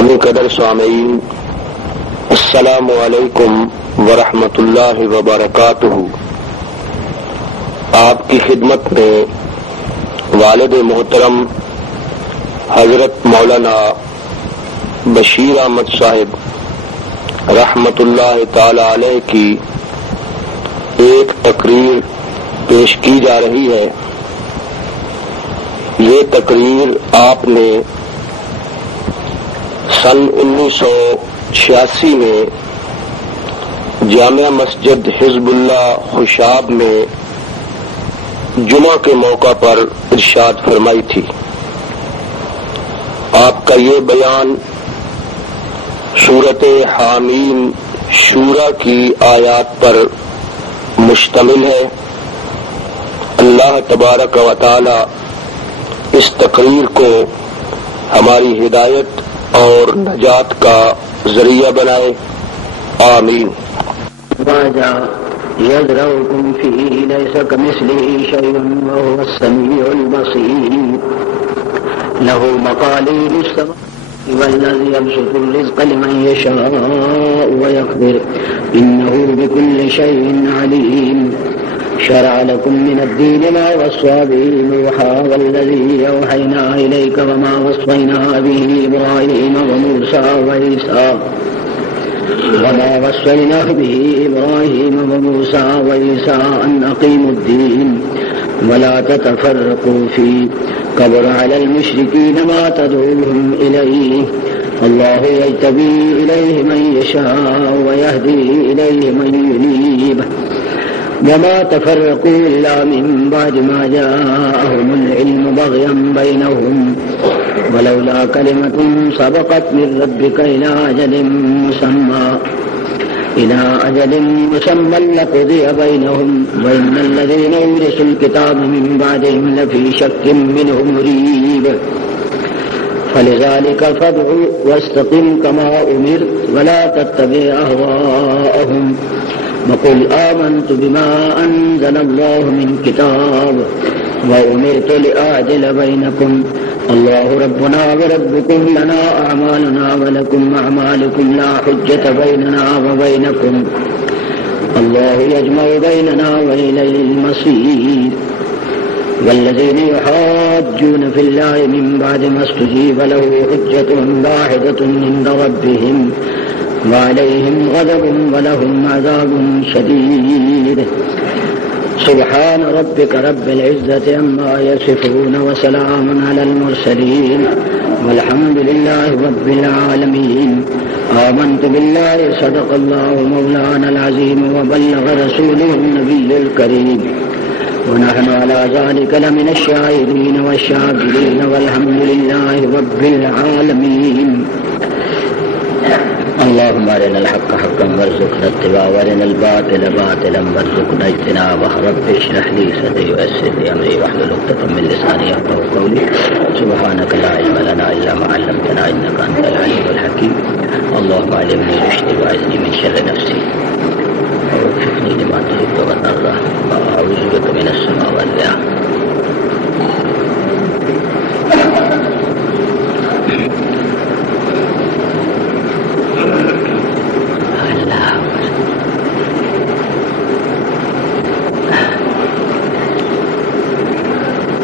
گرامی قدر سامعین، السلام علیکم ورحمۃ اللہ وبرکاتہ۔ آپ کی خدمت میں والد محترم حضرت مولانا بشیر احمد صاحب رحمۃ اللہ تعالی علیہ کی ایک تقریر پیش کی جا رہی ہے۔ یہ تقریر آپ نے سن 1986 میں جامعہ مسجد حزب اللہ خوشاب میں جمعہ کے موقع پر ارشاد فرمائی تھی۔ آپ کا یہ بیان سورۃ حامیم شورى کی آیات پر مشتمل ہے۔ اللہ تبارک و تعالی اس تقریر کو ہماری ہدایت اور نجات کا ذریعہ بنائے، آمین۔ يزرعكم فيه ليس كمثله شيء وهو السميع البصير له مقاليد السماوات والذي يبسط الرزق لمن يشاء ويقدر إنه بكل شيء عليم شرع لكم من الدين ما وصى به نوحا والذي أوحينا إليك وما وصينا به إبراهيم وموسى وعيسى أن أقيموا الدين ولا تتفرقوا فيه كبر على المشركين ما تدعوهم إليه الله يجتبي إليه من يشاء ويهدي إليه من ينيب وما تفرقوا إلا من بعد ما جاءهم العلم بغيا بينهم ولولا كلمة سبقت من ربك إلى أجل مسمى لقضي بينهم وإن الذين أورثوا الكتاب من بعدهم لفي شك منه مريب فلذلك فادع واستقم كما أمرت ولا تتبع أهواءهم وقل آمنت بما أنزل الله من كتاب وأمرت لأعدل بينكم الله ربنا وربكم لنا أعمالنا ولكم أعمالكم لا حجة بيننا وبينكم الله يجمع بيننا وإليه المصير والذين يحاجون في الله من بعد ما استجيب له حجة واحدة عند ربهم وعليهم غضب ولهم عذاب شديد سبحان ربك رب العزة عما يصفون وسلام على المرسلين والحمد لله رب العالمين آمنت بالله صدق الله مولانا العظيم وبلغ رسوله النبي الكريم ونحن على ذلك لمن الشاهدين والشاكرين والحمد لله رب العالمين اللهم ارنا الحق حقا وارزقنا اتباعه وارنا الباطل باطلا وارزقنا اجتنابه رب اشرح لي صدري ويسر لي امري واحلل عقدة من لساني يفقهوا قولي سبحانك لا علم لنا الا ما علمتنا انك انت العليم الحكيم اللهم علمني رشدي واعذني من شر نفسي ووفقني لما تحب وترضى واعوذ بك من السماء والرياح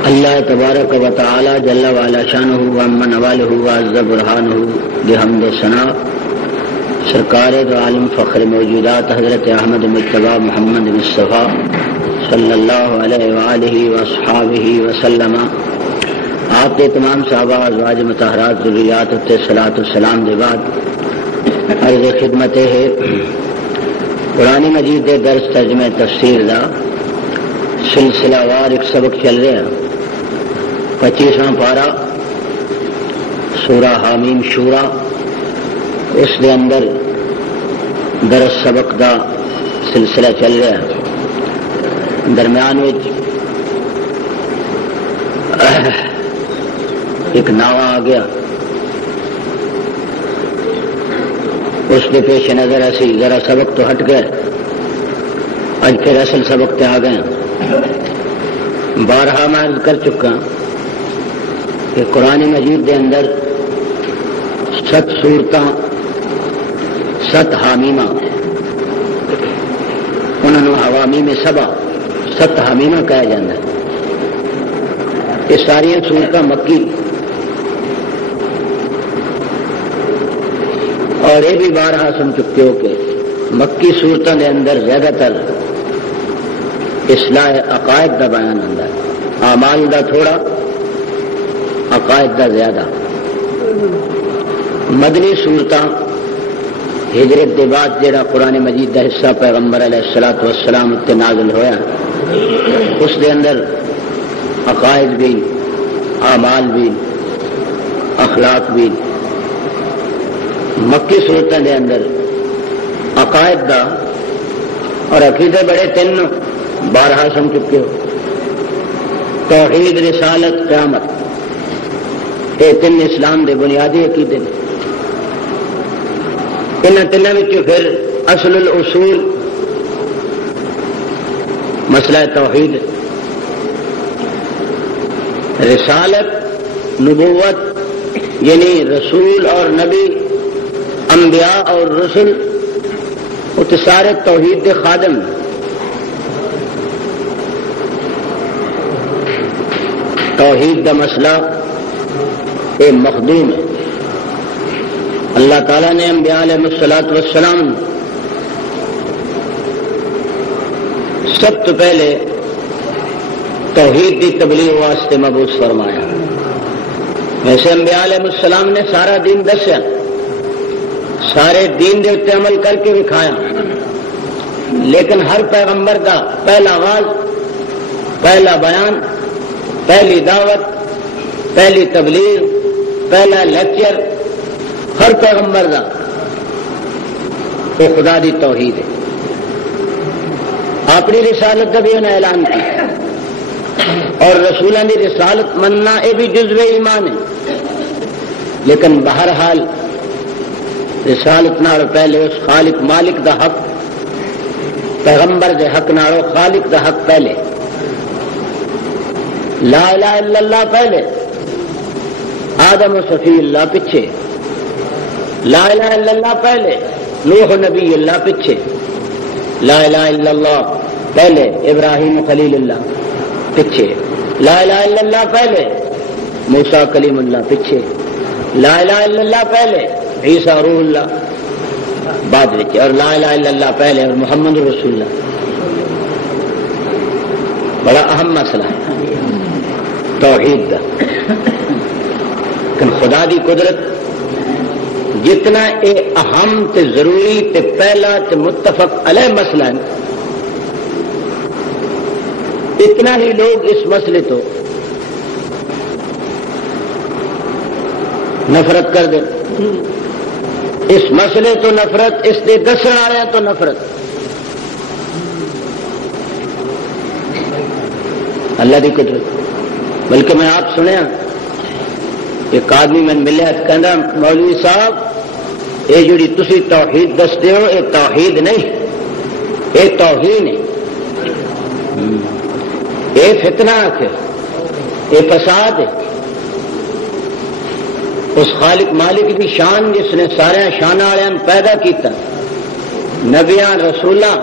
اللہ تبارک و تعالی جل وعلا شانہ و امن والہ و عز برہانہ بحمد و ثناء سرکار دو عالم فخر موجودات حضرت احمد مجتبی محمد مصطفیٰ صلی اللہ علیہ وآلہ واصحابہ وسلم آپ کے تمام صحابہ ازواج مطہرات ذریات صلاۃ والسلام کے بعد عرض خدمت ہے قرآن مجید کے درس ترجمہ تفسیر دا سلسلہ وار ایک سبق چل رہا 25واں پارہ سورہ حامیم شورا، اس دے اندر درس سبق دا سلسلہ چل رہا ہے۔ درمیان ایک ناوا آ گیا، اس کے پیش نظر اسی ذرا سبق تو ہٹ گئے، اج پھر اصل سبق تے آ گئے۔ بارہا میں کر چکا کہ قرآن مجید کے اندر 7 سورتاں 7 حامیمہ، انہوں نے حوامیم سبا 7 حامیمہ کہا جاتا ہے۔ یہ ساری سورتاں مکی، اور یہ بھی بارہا سن چکے ہو کہ مکی صورتوں کے اندر زیادہ تر اصلاح عقائد کا بیان آتا ہے، اعمال کا تھوڑا، عقائد کا زیادہ۔ مدنی صورتاں ہجرت کے بعد جڑا قرآن مجید کا حصہ پیغمبر علیہ الصلوۃ والسلام تے نازل ہویا، اس دے اندر عقائد بھی، اعمال بھی، اخلاق بھی۔ مکی صورتوں کے اندر عقائد دا اور عقیدے بڑے 3 بارہا سن چکے ہو، توحید، رسالت، قیامت، یہ 3 اسلام دے بنیادی عقیدے ہیں۔ ان 3 پھر اصل الاصول مسئلہ توحید، رسالت، نبوت یعنی رسول اور نبی، انبیاء اور رسل، وہ تو سارے توحید کے خادم۔ توحید کا مسئلہ یہ مخدوم ہے۔ اللہ تعالیٰ نے انبیاء علیہ الصلوۃ والسلام سب تو پہلے توحید کی تبلیغ واسطے مبعوث فرمایا۔ ویسے انبیاء علیہ السلام نے سارا دین دسیا، سارے دین دے اتنے عمل کر کے دکھایا، لیکن ہر پیغمبر کا پہلا آغاز، پہلا بیان، پہلی دعوت، پہلی تبلیغ، پہلا لیکچر ہر پیغمبر کا وہ خدا دی توحید ہے۔ اپنی رسالت کا بھی انہیں اعلان کیا، اور رسولوں کی رسالت مننا یہ بھی جزو ایمان ہے، لیکن بہرحال رسالت نال پہلے اس خالق مالک دا حق، پیغمبر دے حق نالو خالق دا حق پہلے، لا الہ الا اللہ پہلے، آدم و صفی اللہ پیچھے، لا الہ الا اللہ پہلے، نوح نبی اللہ پیچھے، لا الہ الا اللہ پہلے، ابراہیم خلیل اللہ پیچھے، لا الہ الا اللہ پہلے، موسیٰ کلیم اللہ پیچھے، لا الہ الا اللہ پہلے، عیسیٰ روح اللہ بعد میں، اور لا الہ الا اللہ پہلے اور محمد رسول اللہ۔ بڑا اہم مسئلہ ہے توحید کا، لیکن خدا دی قدرت جتنا یہ اہم تے ضروری تے پہلا تے متفق علیہ مسئلہ ہے، اتنا ہی لوگ اس مسئلے تو نفرت کر دیں، اس مسئلے تو نفرت، اس کے دسن والے تو نفرت۔ اللہ دی قدرت، بلکہ میں آپ سنیا ایک آدمی میں ملیا کہنا، مولوی صاحب یہ جڑی تسی توحید دستے ہو یہ توحید نہیں، یہ توہین ہے، یہ فتنہ ہے، یہ فساد ہے۔ اس خالق مالک کی شان جس نے سارے شان والے پیدا کیتا، نبیاں، رسولاں،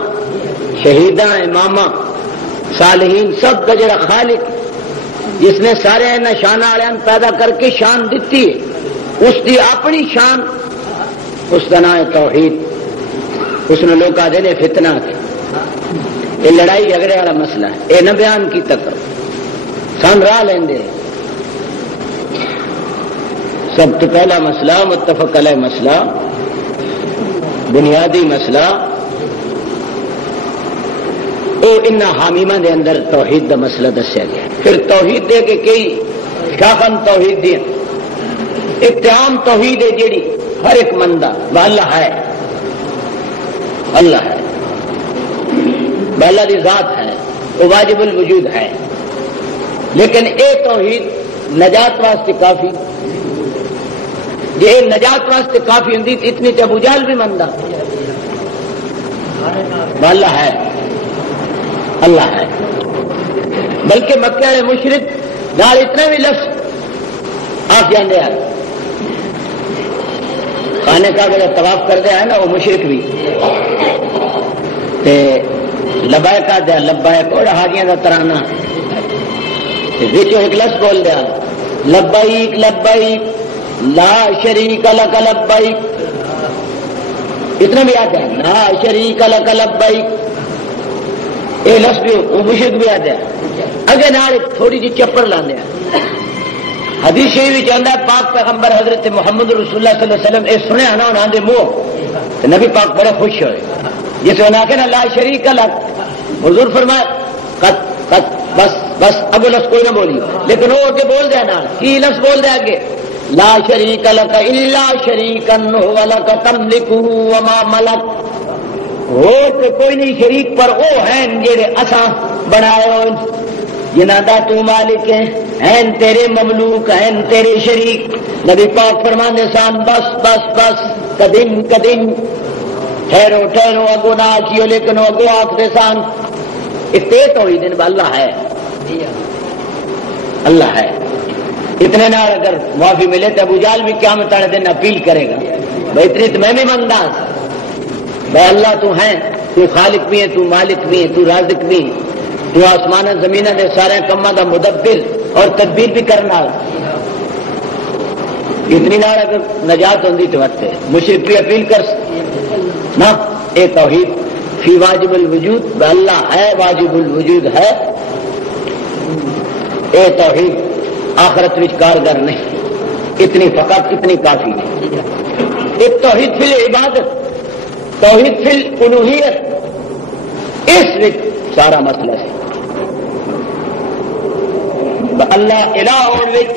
شہیداں، اماماں، صالحین، سب کا جڑا خالق جس نے سارے شان والے پیدا کر کے شان دیتی ہے، اس کی اپنی شان، اس کا نام ہے توحید۔ اس نے لوگ آدھے نے فتنہ ہے، یہ لڑائی جھگڑے والا مسئلہ ہے، یہ نہ بیان کی تک سن راہ لیندے۔ سب تو پہلا مسئلہ، متفق علیہ مسئلہ، بنیادی مسئلہ، وہ ان حامیمہ دے اندر توحید دا مسئلہ دسیا گیا۔ پھر توحید دے کے کئی شاخن توحید دیا، اتحام توحید ہے جیڑی ہر ایک مندہ اللہ ہے، اللہ ہے، اللہ دی ذات ہے، وہ واجب الوجود ہے، لیکن اے توحید نجات واسطے کافی، یہ نجات واسطے کافی ہوں اتنی تو ابو جہل بھی مندہ اللہ ہے، اللہ ہے، بلکہ مکہ والے مشرک نال اتنا بھی لفظ آپ جانے آئے خانے کعبے کا طواف کرتے ہیں نا وہ مشرک بھی لبیک آدھا لبیک اور حاجیاں کا ترانہ ایک لفظ بول دیا لبیک لبیک لا شریک لک لبیک، اتنا بھی آتا ہے لا شریک لک لبیک، یہ لفظ بھی وہ مشرک بھی آتا ہے۔ اگے نال تھوڑی جی چپڑ لاندے حدیث شریف چاہتا ہے پاک پیغمبر حضرت محمد رسول اللہ صلی اللہ علیہ وسلم یہ سنیا نا انہوں نے منہ نبی پاک بڑے خوش ہوئے جس نے آخر نا لا شریک لک، حضور فرمایا قط بس بس اب لفظ کوئی نہ بولی، لیکن وہ اگے بول دیا نا کی لفظ بول دیا اگے لا شریک لک الا شریکا هو لک تملکہ وما ملک، وہ تو کوئی نہیں شریک پر وہ ہیں جڑے اساں بنائے جنہاں دا تو مالک ہیں تیرے مملوک ہیں تیرے شریک۔ نبی پاک فرماندے سان بس بس بس قدیم قدیم ٹھہرو ٹھہرو اگو نہ آکیو لیکن اگو آکھتے سان اتیت ہوئی دن اللہ ہے اللہ ہے۔ اتنے نال اگر معافی ملے تو ابو جہل بھی قیامت والے دن اپیل کرے گا بھائی اتنی تو میں بھی منگتا بھائی اللہ تو ہے، تو خالق بھی ہے، تو مالک بھی ہے، تو رازق بھی ہے، تو آسمان زمین کے سارے کما کا مدبر اور تدبیر بھی کرنا، اتنی نال اگر نجات ہوتی تو وقت مشرک بھی اپیل کر نہ اے توحید فی واجب الوجود اللہ ہے واجب الوجود ہے، اے توحید آخرت وچ کارگر نہیں، اتنی فقط اتنی کافی ہے۔ ایک توحید فی العبادت توحید فی الالوہیت اس وچ سارا مسئلہ ہے۔ اللہ الہ ہون وچ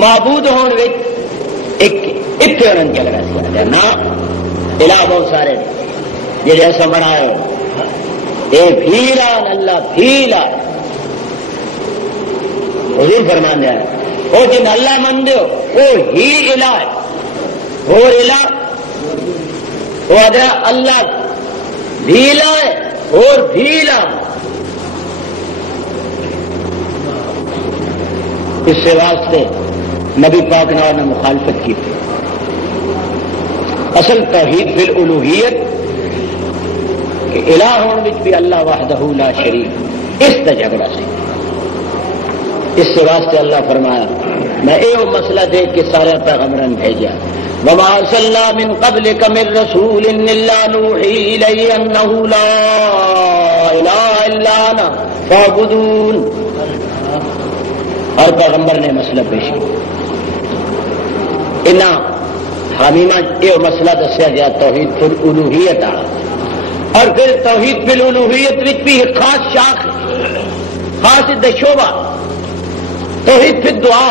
معبود ہون وچ ایک اتنے انہوں چل رہا ہے نا الہ بہت سارے جیسے ایسا بنائے اے پھیلا اللہ پھیلا حضور فرمان ہے وہ جن اللہ من دو وہ ہی الہ ہے اور الہ وہ ادھر اللہ بھیلا ہے اور بھیلا اس سے واسطے نبی پاک نے مخالفت کی تھی۔ اصل توحید فی الالوہیت کہ الہ ہونے بھی اللہ وحدہ لا شریک اس کا جھگڑا سے اس سے واسطے اللہ فرمایا میں یہ مسئلہ دیکھ کے سارے پیغمبروں نے بھیجا وما ارسلنا من قبلک من رسول الا نوحی الیہ انہ لا الہ الا انا فاعبدون، اور پیغمبر نے مسئلہ پیش کیا حامیمہ یہ مسئلہ دسیا گیا توحید فی الالوہیت اور پھر توحید فی الالوہیت بھی ایک خاص شاخ خاص شعبہ توحید فی الدعا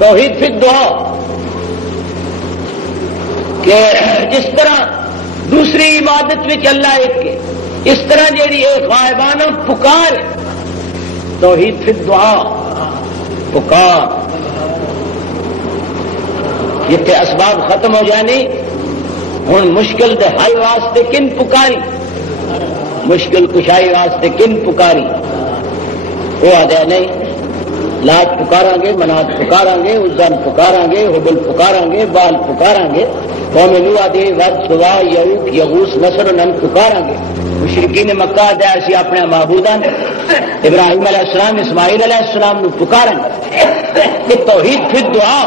توحید فی الدعا کہ جس طرح دوسری عبادت میں اللہ ایک کے اس طرح جیڑی ایک غائبانہ پکار توحید فی الدعا پکار جتنے اسباب ختم ہو جانی ہوں مشکل دے حل واسطے کن پکاری مشکل کشائی واسطے کن پکاری وہ آدھا نہیں لات پکارا گے منات پکارا گے عزن پکارا گے حبل پکارا گے بال پکارا گے قوم نوح آدھے ود سوا یعوق یغوث نصر نم پکارا گے مشرکین مکہ دے ایسی اپنے معبودان ابراہیم علیہ السلام اسماعیل علیہ السلام نے پکارا گے یہ توحید فی الدعا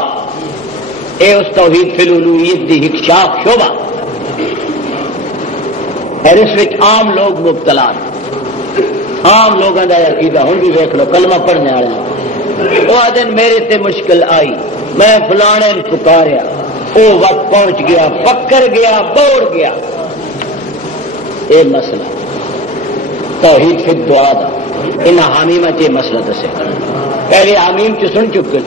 اے اس توحید فی الالوہیت دی ایک شاخ شعبہ اور اس وچ عام لوگ مبتلا عام لوگوں کا عقیدہ ہوں بھی دیکھ لو کلمہ پڑھنے والے وہ دن میرے تے مشکل آئی میں فلانے نے پکاریا وہ وقت پہنچ گیا پکڑ گیا دوڑ گیا یہ مسئلہ توحید فی الدعا دا ان حامیمہ یہ مسئلہ دسے پہلے حامیم چ سن چکے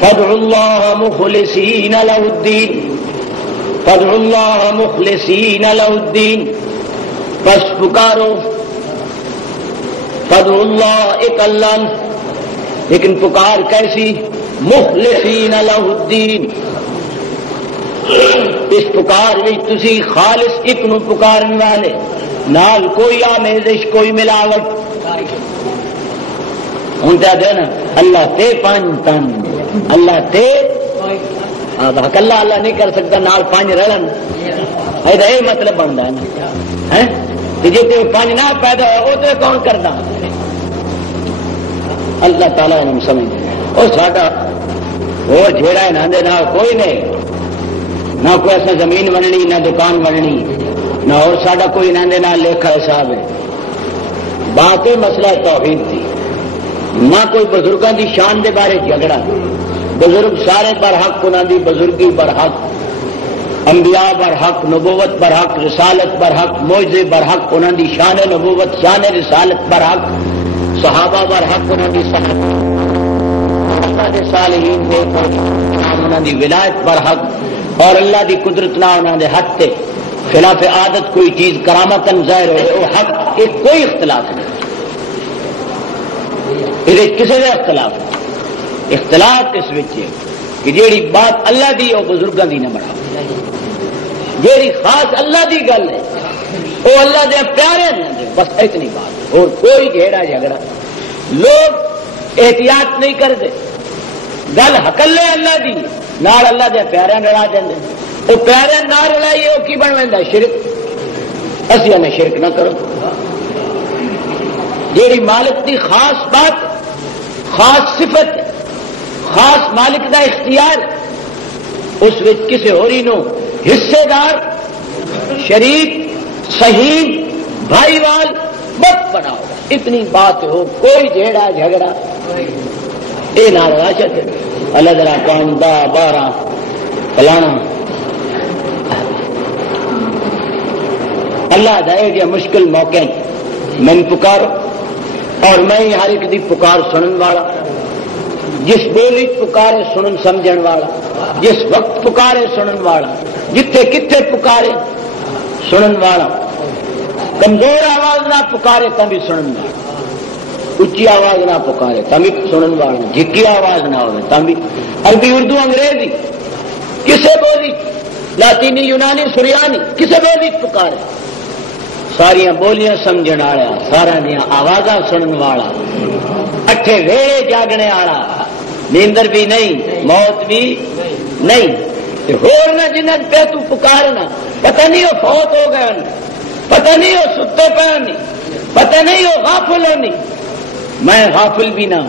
فادعوا اللہ مخلصین لہ الدین فادعوا اللہ مخلصین لہ الدین بس پکارو فادعوا اللہ ایک اللہ لیکن پکار کیسی مخلصین لہ الدین اس پکار میں تسی خالص ایک نو پکارنے والے نال کوئی آمیزش کوئی ملاوٹ ہوں دے نا اللہ تے پان تن اللہ تے حق اللہ نہیں کر سکتا نال 5 رلن یہ مطلب بنتا ہے جی 5 نہ پیدا ہو تو کون کرتا اللہ تعالیٰ نے سمجھ اور ساڈا اور جھیڑا ہے کوئی نہیں نہ کوئی ایسا زمین بننی نہ دکان بننی نہ اور ساڈا کوئی نہ لیکھا حساب ہے بات مسئلہ توحید تھی نہ کوئی بزرگوں کی شان دے بارے جھگڑا بزرگ سارے برحق انہوں دی بزرگی برحق انبیاء برحق نبوت برحق رسالت برحق معجزے برحق انہوں دی شان نبوت شان رسالت برحق صحابہ برحق انہوں دی صالحین انہوں دی ولایت برحق اور اللہ دی قدرت نہ انہوں دے حق تے خلاف عادت کوئی چیز کرامتن ظاہر ہوئے وہ حق ایک کوئی اختلاف نہیں یہ کسی کا اختلاف اس وچ کہ جیڑی بات اللہ دی وہ بزرگوں دی نہ بنا جیڑی خاص اللہ دی گل ہے وہ اللہ دے پیارے نہ بس اتنی بات اور کوئی جھیڑا جھگڑا لوگ احتیاط نہیں کرتے گل حقلے اللہ دی نال اللہ دے پیارے لڑا دیں وہ پیارے نہ لڑائیے وہ کی بن ویندا شرک اسی نے شرک نہ کرو جیڑی مالک دی خاص بات خاص صفت خاص مالک دا اختیار اس وچ کسی ہوری نو حصے دار شریک سہیم بھائی وال مت بناؤ اتنی بات ہو کوئی جھیڑا جھگڑا یہ نہ راشت اللہ ذرا 5 10 12 فلانا اللہ دے گیا مشکل موقع میں پکارو اور میں ہر ایک دی پکار سنن والا جس بولی پکارے سنن سمجھن والا جس وقت پکارے سنن والا جتھے کتھے پکارے سنن والا کمزور آواز نہ پکارے تب سنن والا اچھی آواز نہ پکارے تب سنن والا جھکی آواز نہ ہو تب عربی اردو انگریزی کسے بولی لاطینی یونانی سریانی کسے بولی پکارے ساریاں بولیاں سمجھن والا سارا دیا آوازاں سنن والا اٹھے ویڑے جاگنے والا نیندر بھی نہیں موت بھی نہیں ہور نہ جنہ پہ تو پکارنا پتہ نہیں وہ فوت ہو گئے پتہ نہیں وہ ستے پہ نہیں پتہ نہیں وہ غافل ہو نہیں میں غافل بھی نہ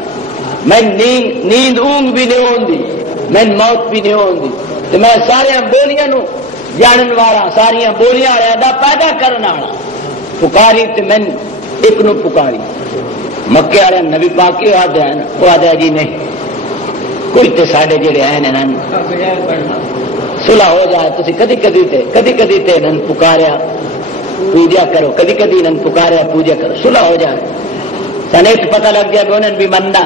میں نیند اونگ بھی نہیں ہوندی میں موت بھی نہیں ہوندی تو میں سارے بولیاں نو جانن والا ساریاں بولیاں علیحدہ پیدا کرنے والا پکاری تو میں ایک نو پکاری مکے والے نبی پاک کی آدھا ہے نا وہ آدھا جی نہیں کوئی تو ساڈے جڑے ہیں نا صلح ہو جائے تھی کدی کدی تے نن پکاریا پوجا کرو کدی کدی نن پکاریا پوجا کرو صلح ہو جائے سنے پتہ لگ گیا گونن بھی مننا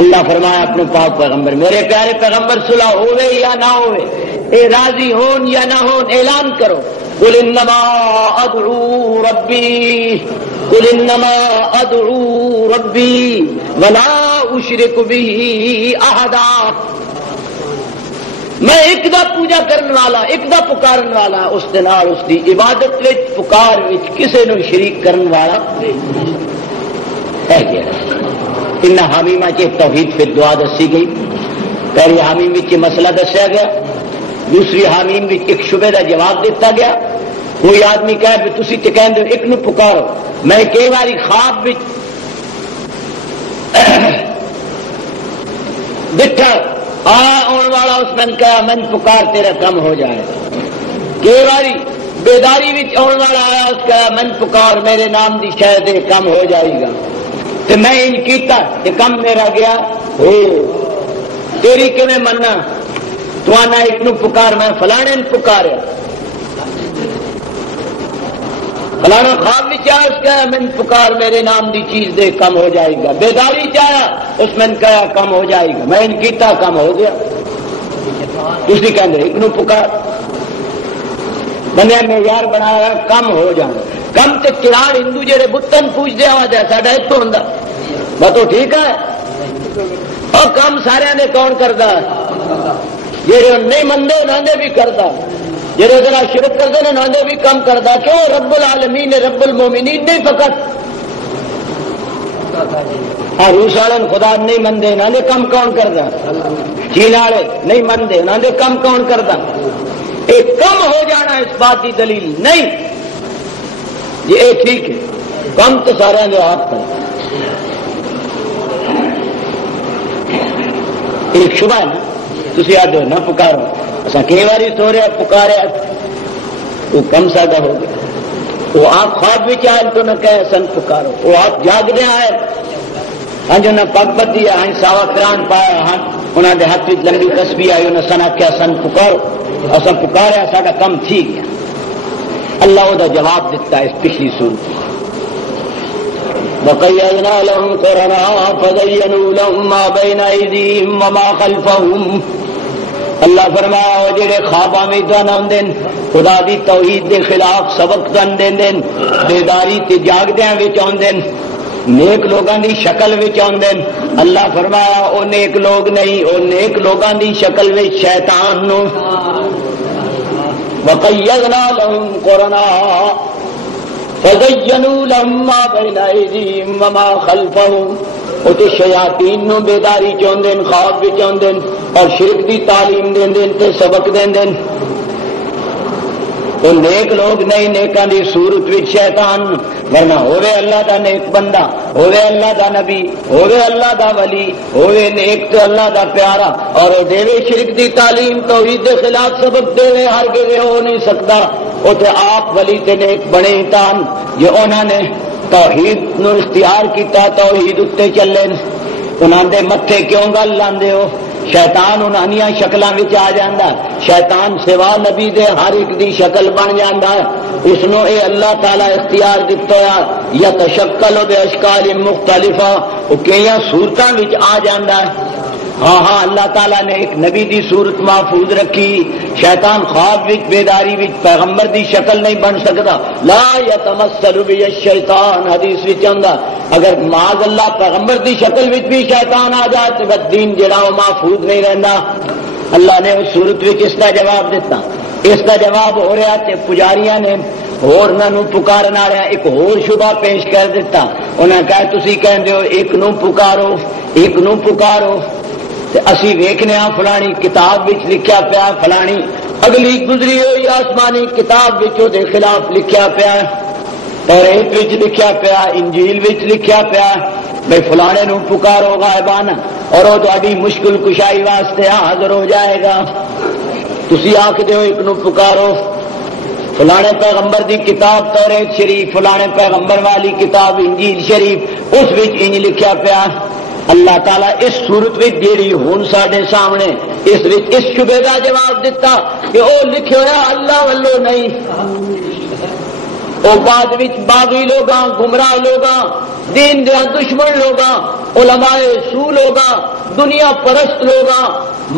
اللہ فرمایا اپنے پاک پیغمبر میرے پیارے پیغمبر صلح ہوئے یا نہ ہوئے اے راضی ہون یا نہ ہون اعلان کرو قل انما ادعو ربی قل انما ادعو ربی ولا اشرک به احدا میں ایک دا پوجا کرنے والا ایک دا پکارن والا اس دے نال اس دی عبادت وچ پکار وچ کسے نو شریک کرن والا ہے کیا ان حامیمہ کے توحید پھر دعا دسی گئی پہلی حامیم وچ مسئلہ دسیا گیا دوسری حامیم وچ ایک شبے دا جواب دیتا گیا کوئی آدمی کہے بھی تسی تے کہندے ایک نو پکارو میں کئی باری خواب وچ بٹھا آن والا اس میں کہا من پکار تیرا کم ہو جائے کئی باری بیداری وچ آن والا آیا اس کہا من پکار میرے نام دی شاید کم ہو جائے گا تو میں ان کیتا کہ کم میرا گیا ہو تیری کیویں مننا تو آنا ایک نو پکار میں فلانے نے پکارے فلانا خواب بھی چاہا اس کا من پکار میرے نام دی چیز دے کم ہو جائے گا بیداری چاہا اس میں کہا کم ہو جائے گا میں ان کیتا کم ہو گیا دوسری کہنے ایک نو پکار بنے معیار بنایا کم ہو جانا کم تے چراڑ ہندو جڑے بتن پوچھ دیا ہوا جائے ساڈا ایک تو ہوں بس تو ٹھیک ہے اور کم سارے نے کون کرتا جڑے نہیں مندے انہوں نے بھی کرتا جڑے ذرا شرک کرتے ہیں انہوں نے بھی کم کرتا کیوں رب العالمین رب المومنین نہیں فقط روس والے خدا نہیں مندے انہوں نے کم کون کرتا چین والے نہیں منتے، انہوں نے کم کون کرتا؟ یہ کم ہو جانا اس بات کی دلیل نہیں جی یہ ٹھیک ہے، کم تو سارے جو ہاتھ کر ایک شبہ ہے نا، تھی آج نہ پکارو، اصا کئی بار سو رہا پکاریا وہ کم سادہ ہو گیا، وہ آپ خواب بھی آئے تو نہ کہے سن پکارو، وہ آپ جاگدے آئے ہاں جو نہ پگ بدھی ہے ہاں ساوا کران پایا ہاں انہوں نے ہاتھ لمبی تسبیح آئی انہیں سن آخیا سن پکارو، اصا پکاریا ساڈا کم تھی گیا۔ اللہ وہ جواب دیتا ہے اس پچھلی صورت میں، وَقَيَّضْنَا لَهُمْ قُرَنَاءَ فَزَيَّنُوا لَهُم مَّا بَيْنَ أَيْدِيهِمْ وَمَا خَلْفَهُمْ۔ اللہ فرمایا وہ جڑے خواباں وچ دن آندے خدا دی توحید دے خلاف سبق دن دیندے بیداری تے جاگدیاں وچ آندے نیک لوگاں دی شکل وچ آندے، اللہ فرمایا او نیک لوگ نہیں، او نیک لوگاں دی شکل وچ شیطان نو وَقَيَّضْنَا لَهُمْ قُرَنَاءَ فَزَيَّنُوا لَهُم مَّا بَيْنَ أَيْدِيهِمْ وَمَا خَلْفَهُمْ وہ تے شیاطین نو بیداری چاہندے خواب بھی چاہندے اور شرک دی تعلیم دیندے تے سبق دیندے، تو نیک لوگ نہیں، نیکاں دی صورت وچ شیطان، ورنہ ہوے اللہ دا نیک بندہ، ہوے اللہ دا نبی، ہوے اللہ دا ولی، ہوے نیک تو اللہ دا پیارا اور وہ دے شرک دی تعلیم توحید دے خلاف سبق دے ہرگز ہو نہیں سکتا، وہ تے آپ ولی تے نیک بنے تان جو انہوں نے توحید نو اختیار کیتا، توحید اتے چلے، انہوں دے متھے کیوں گل لاندے ہو؟ شیطان انہانیاں شکلاں وچ آ جاندا، شیطان سوا نبی دے ہر ایک دی شکل بن جاندا، اس نو اے اللہ تعالی اختیار دتا ہویا یا تشکل باشکال مختلفہ وہ کئی صورتاں وچ آ جاندا ہے۔ ہاں اللہ تعالیٰ نے ایک نبی دی صورت محفوظ رکھی، شیطان خواب وچ بیداری وچ پیغمبر دی شکل نہیں بن سکتا، لا یتمثل بی الشیطان حدیث وچ آندا، اگر معاذ اللہ پیغمبر دی شکل وچ بھی شیطان آ جائے تو دین جڑا وہ محفوظ نہیں رہندا۔ اللہ نے اس صورت وچ اس کا جواب دیتا، اس کا جواب ہو رہا تے پجاریاں نے اور انہوں پکارن والے ایک اور شبہ پیش کر دیتا، انہیں کہا تسی کہندے ہو ایک نو پکارو، ایک نو پکارو، اسی ویکھنے ہاں فلانی کتاب وچ لکھیا پیا، فلانی اگلی گزری ہوئی آسمانی کتاب وچ دے خلاف لکھیا پیا، توریت وچ لکھیا پیا، انجیل وچ لکھیا پیا بھئی فلانے نو پکارو غائبانہ اور وہ تہاڈی مشکل کشائی واسطے حاضر ہو جائے گا، تسی آکھدے ہو ایک نو پکارو، فلانے پیغمبر دی کتاب توریت شریف، فلانے پیغمبر والی کتاب انجیل شریف اس وچ انج لکھیا پیا۔ اللہ تعالیٰ اس صورت وچ جیڑی ہن ساڈے سامنے اس شبے کا جواب دیتا کہ او لکھے ہوا اللہ والو نہیں، او بعد وچ باغی لوگاں، گمراہ لوگاں، دین دے دشمن لوگاں، علماء سو لوگاں، دنیا پرست لوگاں،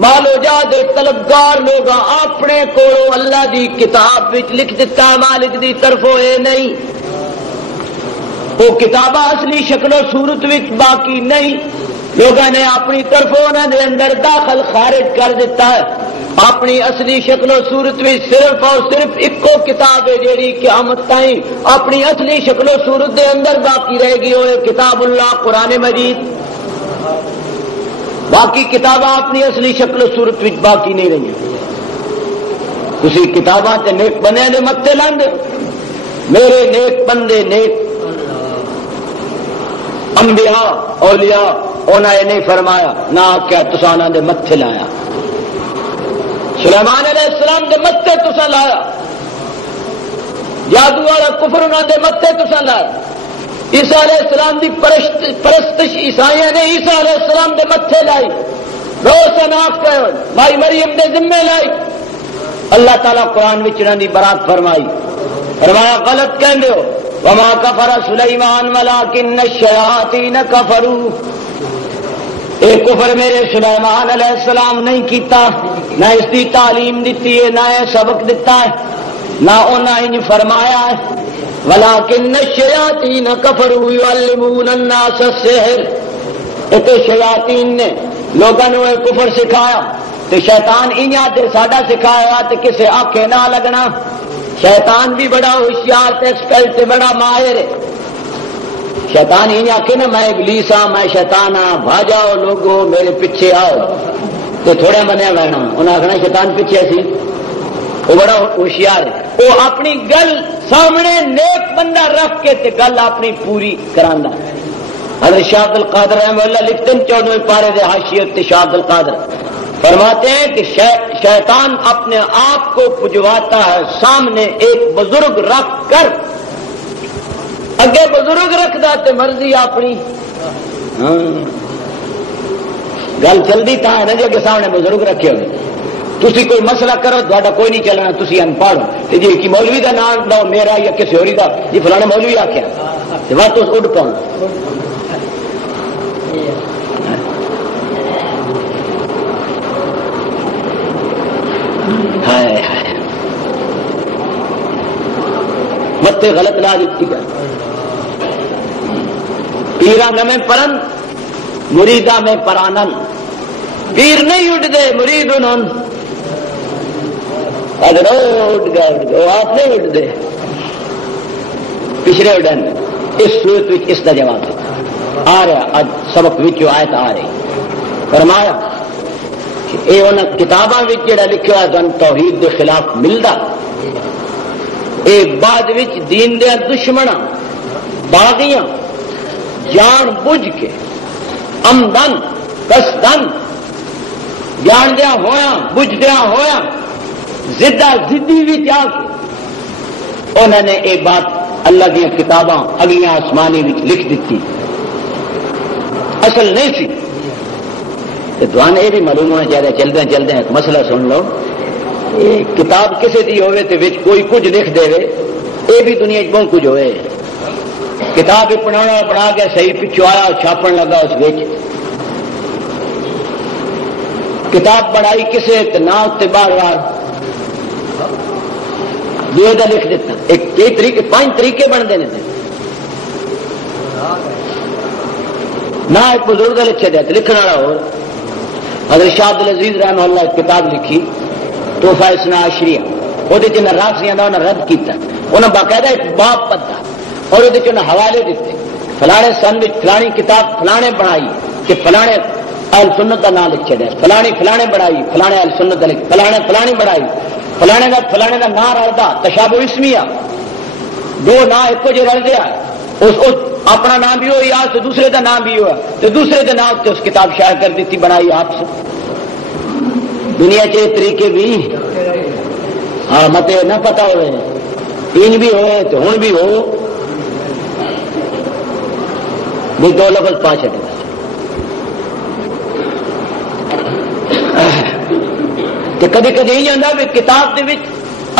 مال و جا دے طلبگار لوگاں اپنے کولوں اللہ دی کتاب وچ لکھ دیتا مالک دی طرفوں اے نہیں، وہ کتاباں اصلی شکل و صورت وچ باقی نہیں، لوگوں نے اپنی طرفوں انہوں نے اندر داخل خارج کر دیتا ہے، اپنی اصلی شکل و صورت وچ صرف اور صرف ایکو کتاب ہے جیڑی قیامت تائیں اپنی اصلی شکل و صورت دے اندر باقی رہے گی، وہ کتاب اللہ قرآن مجید، باقی کتاباں اپنی اصلی شکل و صورت وچ باقی نہیں رہی۔ تسی کتاباں تے نیک بندے دے متے لاندے، میرے نیک بندے نیک انبیاء اولیاء انہوں نے نہیں فرمایا نہ کیا تسانا دے متھے لایا، سلیمان علیہ السلام دے متھے تسا لایا، جادو والا کفر انہوں دے متھے تسا لایا، عیسیٰ علیہ السلام دی پرستش عیسائیاں نے عیسیٰ علیہ السلام دے متھے لائی، روشن آنکھ کہو مائی مریم دے ذمے لائی، اللہ تعالیٰ قرآن وچ انہاں دی برات فرمائی، فرمایا غلط کہندے ہو وما کفر سلیمان ولکن الشیاطین کفروا، اے کفر میرے سلیمان علیہ السلام نہیں کیتا، نہ اس کی تعلیم دیتی ہے، نہ سبق دیتا ہے، نہ انہیں انج فرمایا ہے، ولکن الشیاطین کفروا یعلمون الناس السحر، اتے شیاطین نے لوگوں نے کفر سکھایا، تے شیطان انہاں تے ساڈا سکھایا تے کسے آکھے نہ لگنا، شیطان بھی بڑا ہوشیار تے ایکسپرٹ تے بڑا ماہر ہے، شیطان یہ آخے نا میں ابلیس ہاں، میں شیطان ہاں، بھاجاؤ لوگوں میرے پیچھے آؤ، تو تھوڑا منیا لینا انہیں آخنا شیطان پیچھے سی وہ بڑا ہوشیار ہے وہ اپنی گل سامنے نیک بندہ رکھ کے تے گل اپنی پوری کرانا حضرت شاہ عبد القادر رحمہ اللہ لکھتے ہیں 14ویں پارے دے حاشیت تے شاہ عبد القادر فرماتے ہیں کہ شیطان اپنے آپ کو پجواتا ہے سامنے ایک بزرگ رکھ کر اگے بزرگ رکھدا تے مرضی اپنی گل چلتی تھا ہے نا جی اگے سامنے بزرگ رکھے ہوئے تسی کوئی مسئلہ کرو تا کوئی نہیں چلنا تسی انپڑھ تے جی کی مولوی دا نام لو میرا یا کسی ہوری دا جی فلانے مولوی آکھیا تے وا تو اڈ پاؤں ہائے ہائے متے غلط لا دیتی کر پیرا میں پرن مریدا میں پرانن پیر نہیں اٹھ دے مرید انہوں اٹھ گئے آپ نہیں اٹھ دے پچھلے اڈن اس صورت اس کا جواب آ رہا اج سبق آیت آ رہی فرمایا کہ یہ کتاباں جڑا لکھا ہے تن توحید کے خلاف ملتا یہ بعد دین دیا دشمن باغیاں جان بوجھ کے عمدن قصدن جان دیا ہویا بوجھ دیا ہویا زدہ زدی بھی جا کے انہوں نے یہ بات اللہ دیا کتاباں اگلیاں آسمانی لکھ دیتی اصل نہیں سی دعان یہ بھی معلوم ہونا چاہیے چلتے چلتے ایک مسئلہ سن لو کتاب کسی دی ہوئے تو وچ کوئی کچھ لکھ دے یہ بھی دنیا بہت کچھ ہوئے کتاب پڑھانا بنا کے صحیح پچھو آیا چھاپن لگا اس وچ کتاب پڑھائی کسی نہ اتنے بار بار یہ لکھ دیتا ایک طریقے 5 طریقے بنتے ہیں نہ ایک بزرگ لکھے دے لکھنے والا ہو حضرت شاہ عبد العزیز رحمہ اللہ ایک کتاب لکھی تحفہ اثنا عشریہ وہ رافضیاں دا انہیں رد کیتا انہیں باقاعدہ ایک باب پتا اور وہ حوالے دیتے فلانے سن فلانی کتاب فلانے بنائی کہ فلانے اہل سنت کا نام لکھے دے فلانی فلانے بنائی فلانے اہل سنت کا لکھ فلانے فلانی بنائی فلانے کا نام رلتا تشابہ اسمیہ دو نام ایک جو رل گیا اس اپنا نام بھی ہوا تو دوسرے کا نام بھی ہوا تو دوسرے کے نام سے اس کتاب شائع کر دیتی بنائی آپ سے دنیا کے طریقے بھی ہاں مت نہ پتا ہوئے ان بھی ہوئے تو ہوں بھی ہو بھی 2 لفظ پا چڑے کدی کدی یہ آتا بھی کتاب کے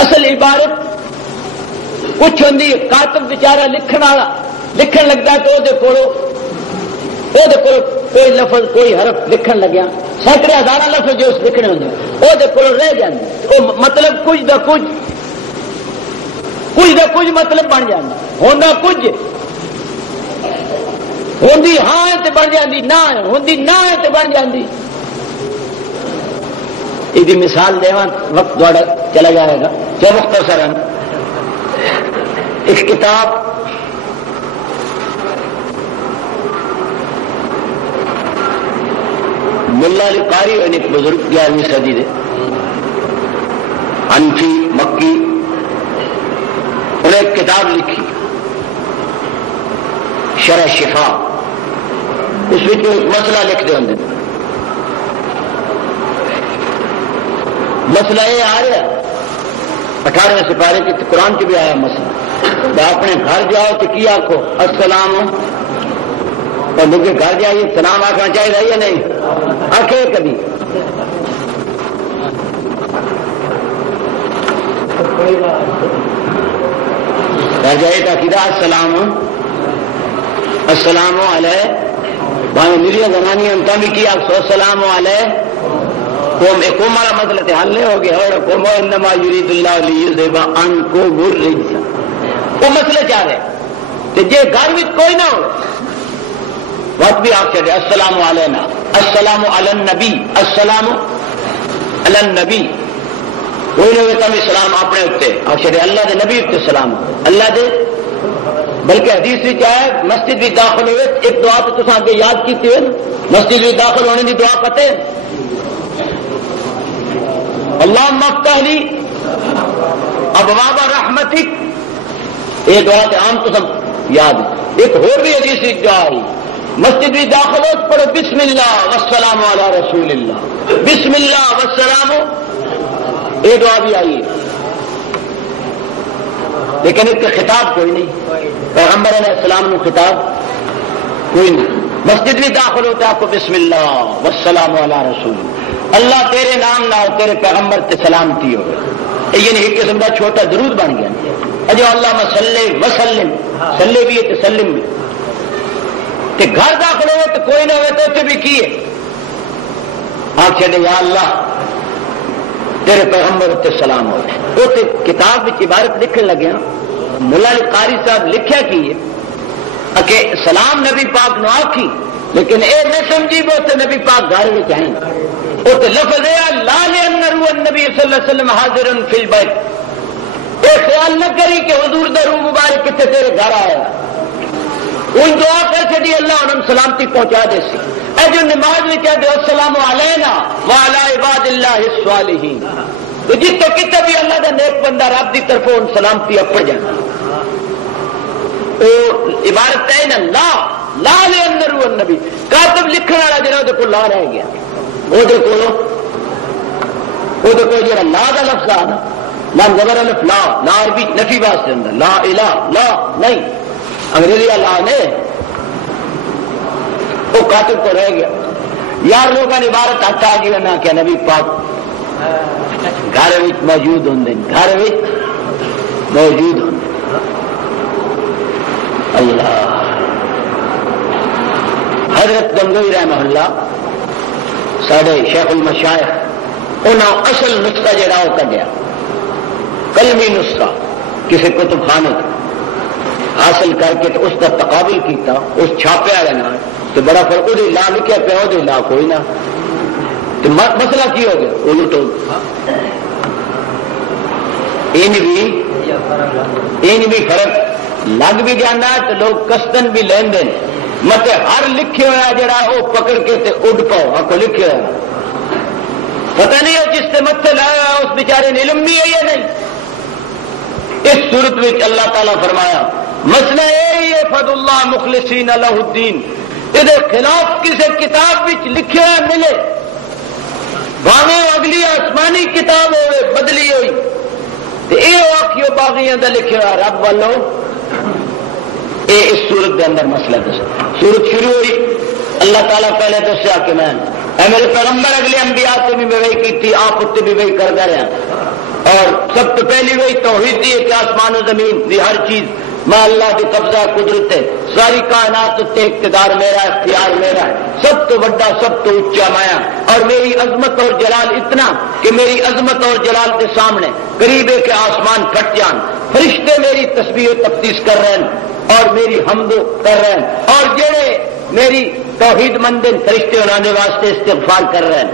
اصل عبارت کچھ ہوں کاتب بچارا لکھن والا لکھن لگتا تو کوئی لفظ کوئی حرف لکھن لگیا سینکڑے ہزار لفظ جو لکھنے ہوں وہ رہ جاتے وہ مطلب کچھ دا کچھ مطلب بن جانا ہونا کچھ ہوندی ہاں تے بن جاندی نہ ہوندی نہ تے بن جاندی یہ مثال دیواں وقت دوڑا چلا جائے گا کیا مختصر اس کتاب ملا علی قاری اور ایک بزرگ 11ویں صدی دے انفی مکی انہیں ایک کتاب لکھی شرح شفا اس میں ایک مسئلہ لکھتے ہوں مسئلہ یہ آ رہا 18ویں سپارے کی قرآن کی بھی آیا مسئلہ اپنے گھر جاؤ تو کی آخو السلام اور مجھے گھر جائیے سلام آخنا چاہیے یا نہیں آخے کبھی گھر جائیے تو کیا السلام علیہ بھائی میری زمانی انتا بھی کیا السلام علیہ قوم والا مسئلہ حل نہیں ہو گیا اور قوم انما یرید اللہ لیذھب عنکم الرجس وہ مسئلہ چاہ رہے کہ جے گھر میں کوئی نہ ہو وقت بھی آپ کہتے السلام علینا السلام علی النبی السلام علی النبی کوئی نہ ہوتا بھی سلام اپنے اتنے آپ کہتے اللہ دے نبی اتنے سلام اللہ دے بلکہ حدیث بھی کیا ہے مسجد بھی داخل ہوئے ایک دعا تو تصا آگے یاد کی ہوئے مسجد بھی داخل ہونے کی دعا پتے اللہم افتح لی ابواب رحمتک، یہ دعا تے عام تو سب یاد ہے. ایک اور بھی حدیث دعا آئی، مسجد بھی داخل ہو پڑھو بسم اللہ والسلام علی رسول اللہ، بسم اللہ والسلام، یہ دعا بھی آئی ہے. لیکن اس کے خطاب کوئی نہیں، پیغمبر علیہ السلام نے خطاب کوئی نہیں. مسجد بھی داخل ہوتا ہے آپ کو بسم اللہ والسلام علی رسول اللہ، تیرے نام نہ ہو تیرے پیغمبر تے سلامتی ہو. یعنی ایک قسم کا چھوٹا درود بن گیا. اجو اللہ صلی وسلم، صلی بھی ہے تسلم بھی. کہ گھر داخل ہو تو کوئی نہ ہوئے تو اسے بھی کیے آنکھ چھڑے یا اللہ تیرے پیغمبر تے سلام ہو. وہ کتاب میں عبارت لکھنے لگے ملا قاری صاحب لکھیا کی ہے کہ سلام نبی پاک نو آخی، لیکن اے نہ سمجھی وہ تو نبی پاک گھر میں چاہیں گا. وہ تو لفظ ہے لا لأنه النبی صلی اللہ علیہ وسلم حاضر فی البیت. یہ خیال نہ کری کہ حضور دا روح مبارک کتنے تیرے گھر آئے گا. ان دعا کر چڑی اللہ انہوں سلامتی پہنچا دے سی. اے جو نماز میں کہہ دے السلام علینا وعلی عباد اللہ الصالحین، تو جس تو کتنے بھی اللہ دا نیک بندہ رب دی طرف ان سلامتی اپڑ جانا. عبارت ہے نا لا لا لأنه النبی. کاتب لکھنے والا جنہوں کو لا رہ گیا، وہ جڑا لا دا لفظ آ نا لا زبر الف لا، لا عربی نفی واسطے اندر لا الہ لا نہیں، انگریزی لا نے وہ کاتب کو رہ گیا. یار لوگوں نے عبارت ہاتھ آ گیا نہ کہ نبی پاک گھر موجود ہوں، گھر موجود ہوں. اللہ حضرت گنگوئی رحمہ اللہ ساڈے شیخ المشائخ انہوں اصل نسخہ جڑا وہ کڈیا، کلمی نسخہ کسی کتب خانے حاصل کر کے تو اس کا تقابل کیتا اس چھاپے والے نال تو بڑا فرق. وہ لا لکھا پیا وہ لا کوئی نہ، تو مسئلہ کی ہو گیا الٹ ہو. ان بھی فرق لگ بھی جانا تو لوگ کستن بھی لین دین مت ہر لکھے ہوا جڑا وہ پکڑ کے تے اڈ پاؤ آپ کو لکھے ہوا پتہ نہیں ہے جس سے مت لایا اس بیچارے نے علم بھی ہے یا نہیں. اس صورت میں اللہ تعالیٰ فرمایا مسئلہ یہ فض اللہ مخلصین لہ الدین. یہ خلاف کسی کتاب لکھے ہوا ملے باغے اگلی آسمانی کتاب ہوئے بدلی ہوئی تو یہ آخیو باغیاں دا لکھے ہوا رب والو. اس صورت کے اندر مسئلہ دس صورت شروع ہوئی. اللہ تعالیٰ پہلے دسیا کہ میں میرے پیغمبر اگلے انبیاء سے بھی میں وہی کی تھی، آپ اتنے بھی وہی کرتا رہا. اور سب تو پہلی وہی توحید دی کہ آسمان و زمین دی ہر چیز میں اللہ کی قبضہ قدرت ہے، ساری کائنات اتنے اقتدار میرا، اختیار میرا ہے. سب تو بڑا سب تو اونچا مایا اور میری عظمت اور جلال اتنا کہ میری عظمت اور جلال کے سامنے قریب ہے کہ آسمان پھٹ جان. فرشتے میری تسبیح و تقدیس کر رہے ہیں اور میری حمد کر رہے ہیں، اور جڑے میری توحید مند فرشتے ہونے واسطے استغفار کر رہے ہیں.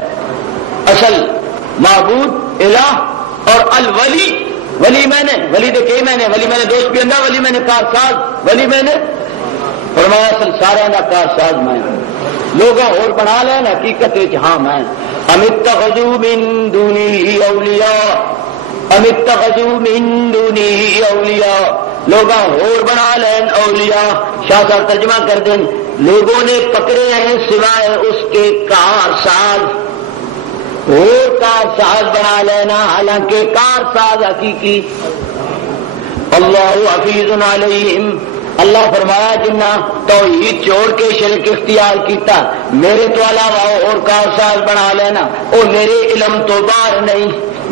اصل معبود الہ اور الولی، ولی میں نے ولی دے کئی میں نے ولی میں نے دوست بھی اندر ولی میں نے کارساز ولی میں نے فرمایا اصل سارے کا کارساز میں لوگ اور بنا لیں حقیقت ہاں میں ام اتخذوا من دونه اولیاء ام اتخذوا من دونه اولیاء لوگ اور بنا لیں اولیاء. شاہ صاحب ترجمہ کر دیں لوگوں نے پکڑے ہیں سوائے اس کے کارساز، اور کارساز بنا لینا حالانکہ کارساز حقیقی. اللہ حفیظ علیہم. اللہ فرمایا جنہ توحید چھوڑ کے شرک اختیار کیتا میرے تو علاوہ اور کارساز بنا لینا، اور میرے علم تو باہر نہیں،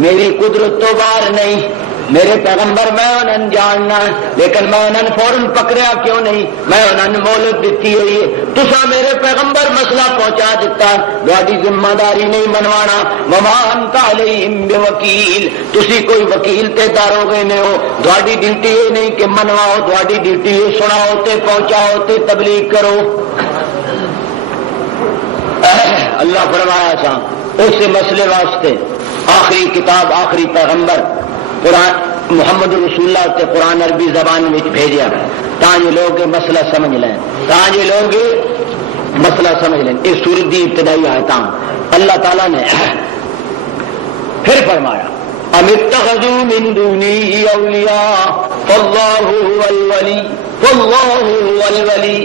میری قدرت تو باہر نہیں. میرے پیغمبر میں انہوں جاننا لیکن میں انہوں فوراً پکڑیا کیوں نہیں؟ میں انہوں مہلت دیتی ہوئی ہے. تسا میرے پیغمبر مسئلہ پہنچا دیتا، تہاڈی ذمہ داری نہیں منوانا. وما انت علیہم بوکیل. تسی کوئی وکیل تے دارو گے نہیں ہو، تہاڈی ڈیوٹی یہ نہیں کہ منواؤ، تہاڈی ڈیوٹی یہ سناؤ تے پہنچاؤ تے تبلیغ کرو. اللہ فرمایا سا اس مسئلے واسطے آخری کتاب آخری پیغمبر قرآن محمد رسول اللہ تے قرآن عربی زبان میں بھیجا تاکہ لوگ مسئلہ سمجھ لیں، تاکہ لوگ مسئلہ سمجھ لیں. اس سورت دی ابتدائی آیتاں اللہ تعالیٰ نے پھر فرمایا ام اتخذوا من دونی اولیاء فاللہ هو الولی فاللہ هو الولی،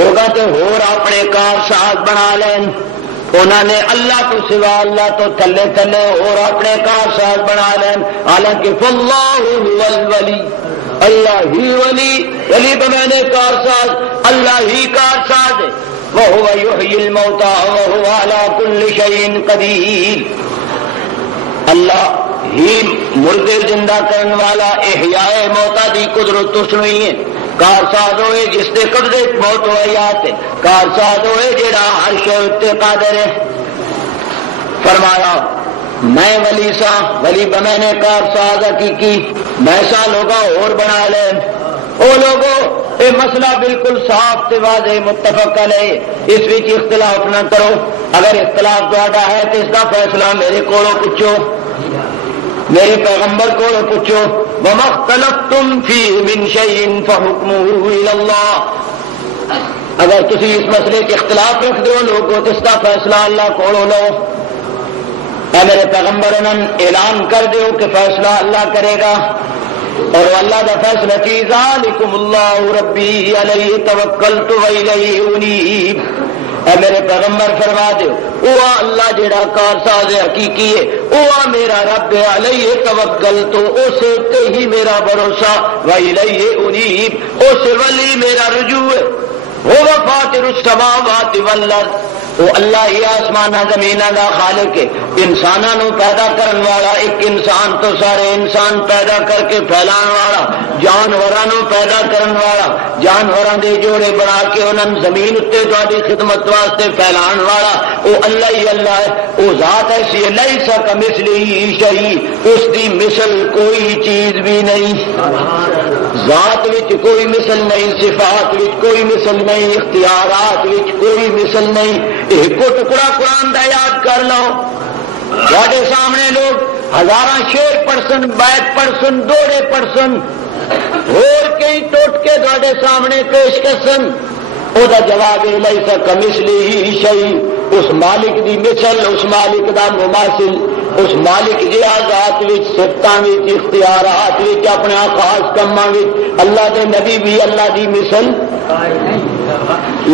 لوگاں تے ہور اپنے کارساز بنا لین، انہوں نے اللہ تو سوا اللہ تو تھلے تھلے اور اپنے کارساز بنا لین، حالانکہ فاللہ هو الولی، اللہ ہی ولی، ولی بمانے کارساز، اللہ ہی کارساز ہے، وہو یحیی الموتى وہو علی کل شیء قدیر، اللہ ہی مردے زندہ کرنے والا، احیاء موتا دی قدرت اس نہیں ہے، کارساز ہوئے جس دے قبضے موت و حیات ہے، کارساز ہوئے جڑا ہر شے تے قادر ہے۔ فرمایا میں ولی سا، ولی بمانے کارساز حقیقی، میں سا لوگا اور بنا لیں۔ او لوگو یہ مسئلہ بالکل صاف تے واضح متفق علیہ، اس وچ اختلاف نہ کرو، اگر اختلاف تہاڈا ہے تو اس کا فیصلہ میرے کولوں پوچھو، میرے پیغمبر کو پوچھو، وَمَا اخْتَلَفْتُمْ فِيهِ مِنْ شَيْءٍ فَحُكْمُهُ إِلَى اللَّهِ، اگر تسی اس مسئلے کے اختلاف رکھ دو لوگوں تو اس کا فیصلہ اللہ کو لو، اے میرے پیغمبر انہوں اعلان کر دو کہ فیصلہ اللہ کرے گا، اور اللہ کا فیصلہ کی ذالکم اللہ ربی علیہ توکلت وإلیہ انیب، اے میرے پیغمبر فرما دو وہ اللہ جڑا کارساز حقیقی ہے، وہ میرا رب علیہ توکلت، اس تے ہی میرا بھروسہ، وإلیہ انیب، اس ولی میرا رجوع ہے، وہ فاطر السماوات والارض، وہ اللہ ہی آسمان زمین کا خالق ہے، انسانوں پیدا کرنے والا، ایک انسان تو سارے انسان پیدا کر کے پھیلان والا، جانوروں پیدا کرنے والا، جانوراں دے جوڑے بنا کے انہوں زمین اتنے تہاڈی خدمت واسطے پھیلان والا، وہ اللہ ہی اللہ ہے، وہ ذات ایسی ہے، لیس کمثلہ شیء، اس دی مثل کوئی چیز بھی نہیں، ذات وچ کوئی مثل نہیں، صفات وچ کوئی مثل نہیں، اختیارات وچ کوئی مثل نہیں۔ ایک کو ٹکڑا قرآن دا یاد کر لو، تھوڑے سامنے لوگ ہزاراں شعر پڑھسن، بیت پڑھسن، دوڑے پڑھسن، اور کئی ٹوٹ کے تھوڑے سامنے پیش کرسن، او دا جواب لیس کمثلہ شیء، اس مالک دی مثل، اس مالک دا مماثل، اس مالک جہا ذات وچ، صفتاں وچ، اختیارات وچ، اپنے خاص کماں وچ، اللہ دے نبی بھی اللہ دی مثل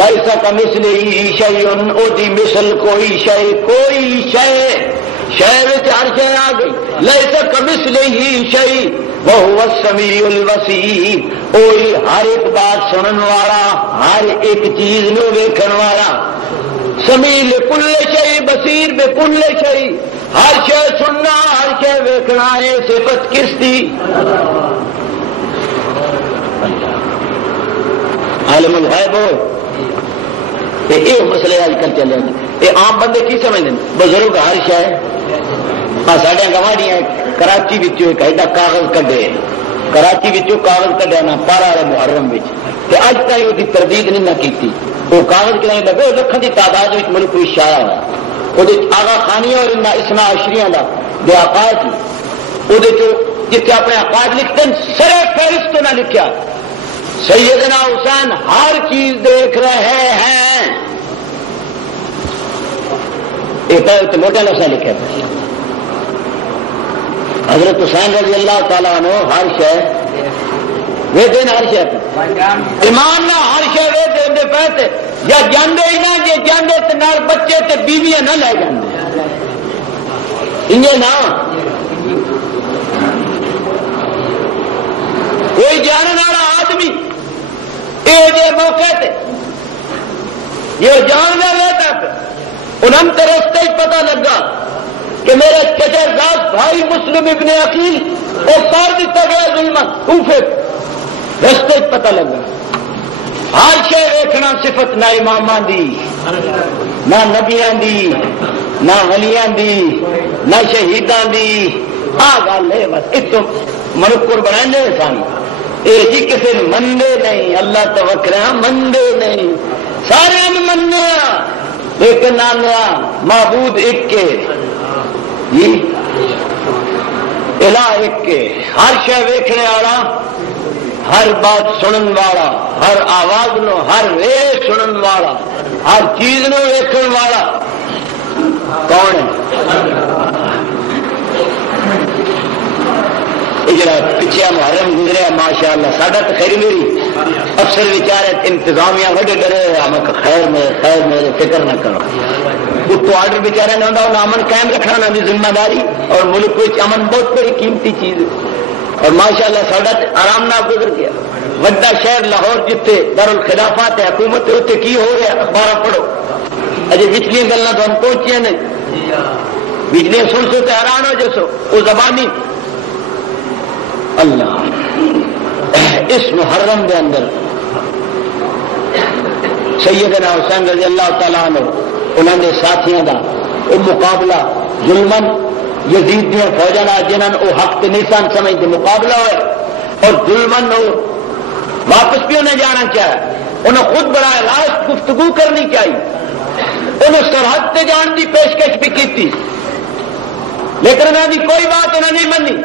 لیس کمثلہ شیء، او دی مثل کوئی شے، کوئی شے، شے وچ ہر شے آ گئی، لیس کمثلہ شیء وہو السمیع البصیر، اوہی ہر ایک بات سنن والا، ہر ایک چیز نو ویکھن والا، سمیع لکل شیء بصیر بکل شیء، ہر شے سننا، ہر شے ویکھنا ہے، صفت کس دی؟ عالم الغیب ہو، یہ مسئلے آج کل چلے، یہ عام بندے کی سمجھتے ہیں؟ بزرگ ہر شے، ساڈے گواڑیاں کراچی ایک ایڈا کاغذ کڈے، کراچی کاغذ کڈیا نا پارا والے محرم اج تک وہ تردید نہیں نہ کی، وہ کاغذ کتنے لگے لکھوں کی تعداد ملک کوئی شایا ہوا، وہ آغا خانیاں اور اسما عشریاں کا بے عقائد، وہ جتنے اپنے عقائد لکھتے ہیں سرے فہرست تو نہ لکھا سیدنا حسین ہر چیز دیکھ رہے ہیں، ایک موٹا لفظ لکھا تھا حضرت حسین رضی اللہ تعالیٰ عنہ ہر شے وہ دن، ہر شے ایمان نہ ہر شے وہ دے پہ، یا جاندے ہی نہ، جی جاندے تو نال بچے تے بیویاں نہ لے جاندے، انجے نہ کوئی جاننے والا آدمی یہ موقع تے یہ جان لے تک انہوں نے رستے پتہ لگا کہ میرے چچا زاد بھائی مسلم ابن عقیل وہ مار دیتا گیا ظلم کوفے، رستے پتہ لگا ہر شے ویکھنا صفت نہ اماماں دی، نہ نبیاں دی، نہ ولیاں دی، نہ شہیداں دی، آ گل ہے بس اتو منکر بنانے سن، یہ جی کسی مندے نہیں، اللہ تو وکرا مندے نہیں، سارے مننے ایک نانیا معبود ایک کے جی الہ ایک کے، ہر شے ویکھنے والا، ہر بات سنن والا، ہر آواز نو، ہر ریس سنن والا، ہر چیز نو ویکھن والا کون ہے؟ جڑا پچھے محرم گزریا ماشاء اللہ ساڈا تو خیر میری افسر بچارے انتظامیہ وڈے ڈرے ہمیں خیر میرے فکر نہ کرو تو آرڈر بچارے نے ہوتا امن قائم رکھنا بھی ذمہ داری اور ملک میں امن بہت بڑی قیمتی چیز ہے اور ماشاء اللہ ساڈا آرام نہ گزر گیا وڈا شہر لاہور جتنے دارالخلافات ہے حکومت اتنے کی ہو رہا اخبار پڑھو اجے پچھلی گلیں تو ہم پہنچیا نہیں بجلی سن سو تو حیران ہو جسو وہ زبانی اللہ اس محرم کے اندر سیدنا حسین رضی اللہ تعالیٰ عنہ انہوں نے ساتھیوں کا وہ مقابلہ ظلمن یزید دیا فوجوں کا جنہوں نے وہ حق نہیں سن سمجھتے مقابلہ ہوا اور ظلمن واپس بھی انہیں جانا چاہے انہیں خود بڑا لاسٹ گفتگو کرنی چاہیے انہیں سرحد سے جان کی پیشکش بھی کی لیکن انہوں نے کوئی بات انہیں نہیں منی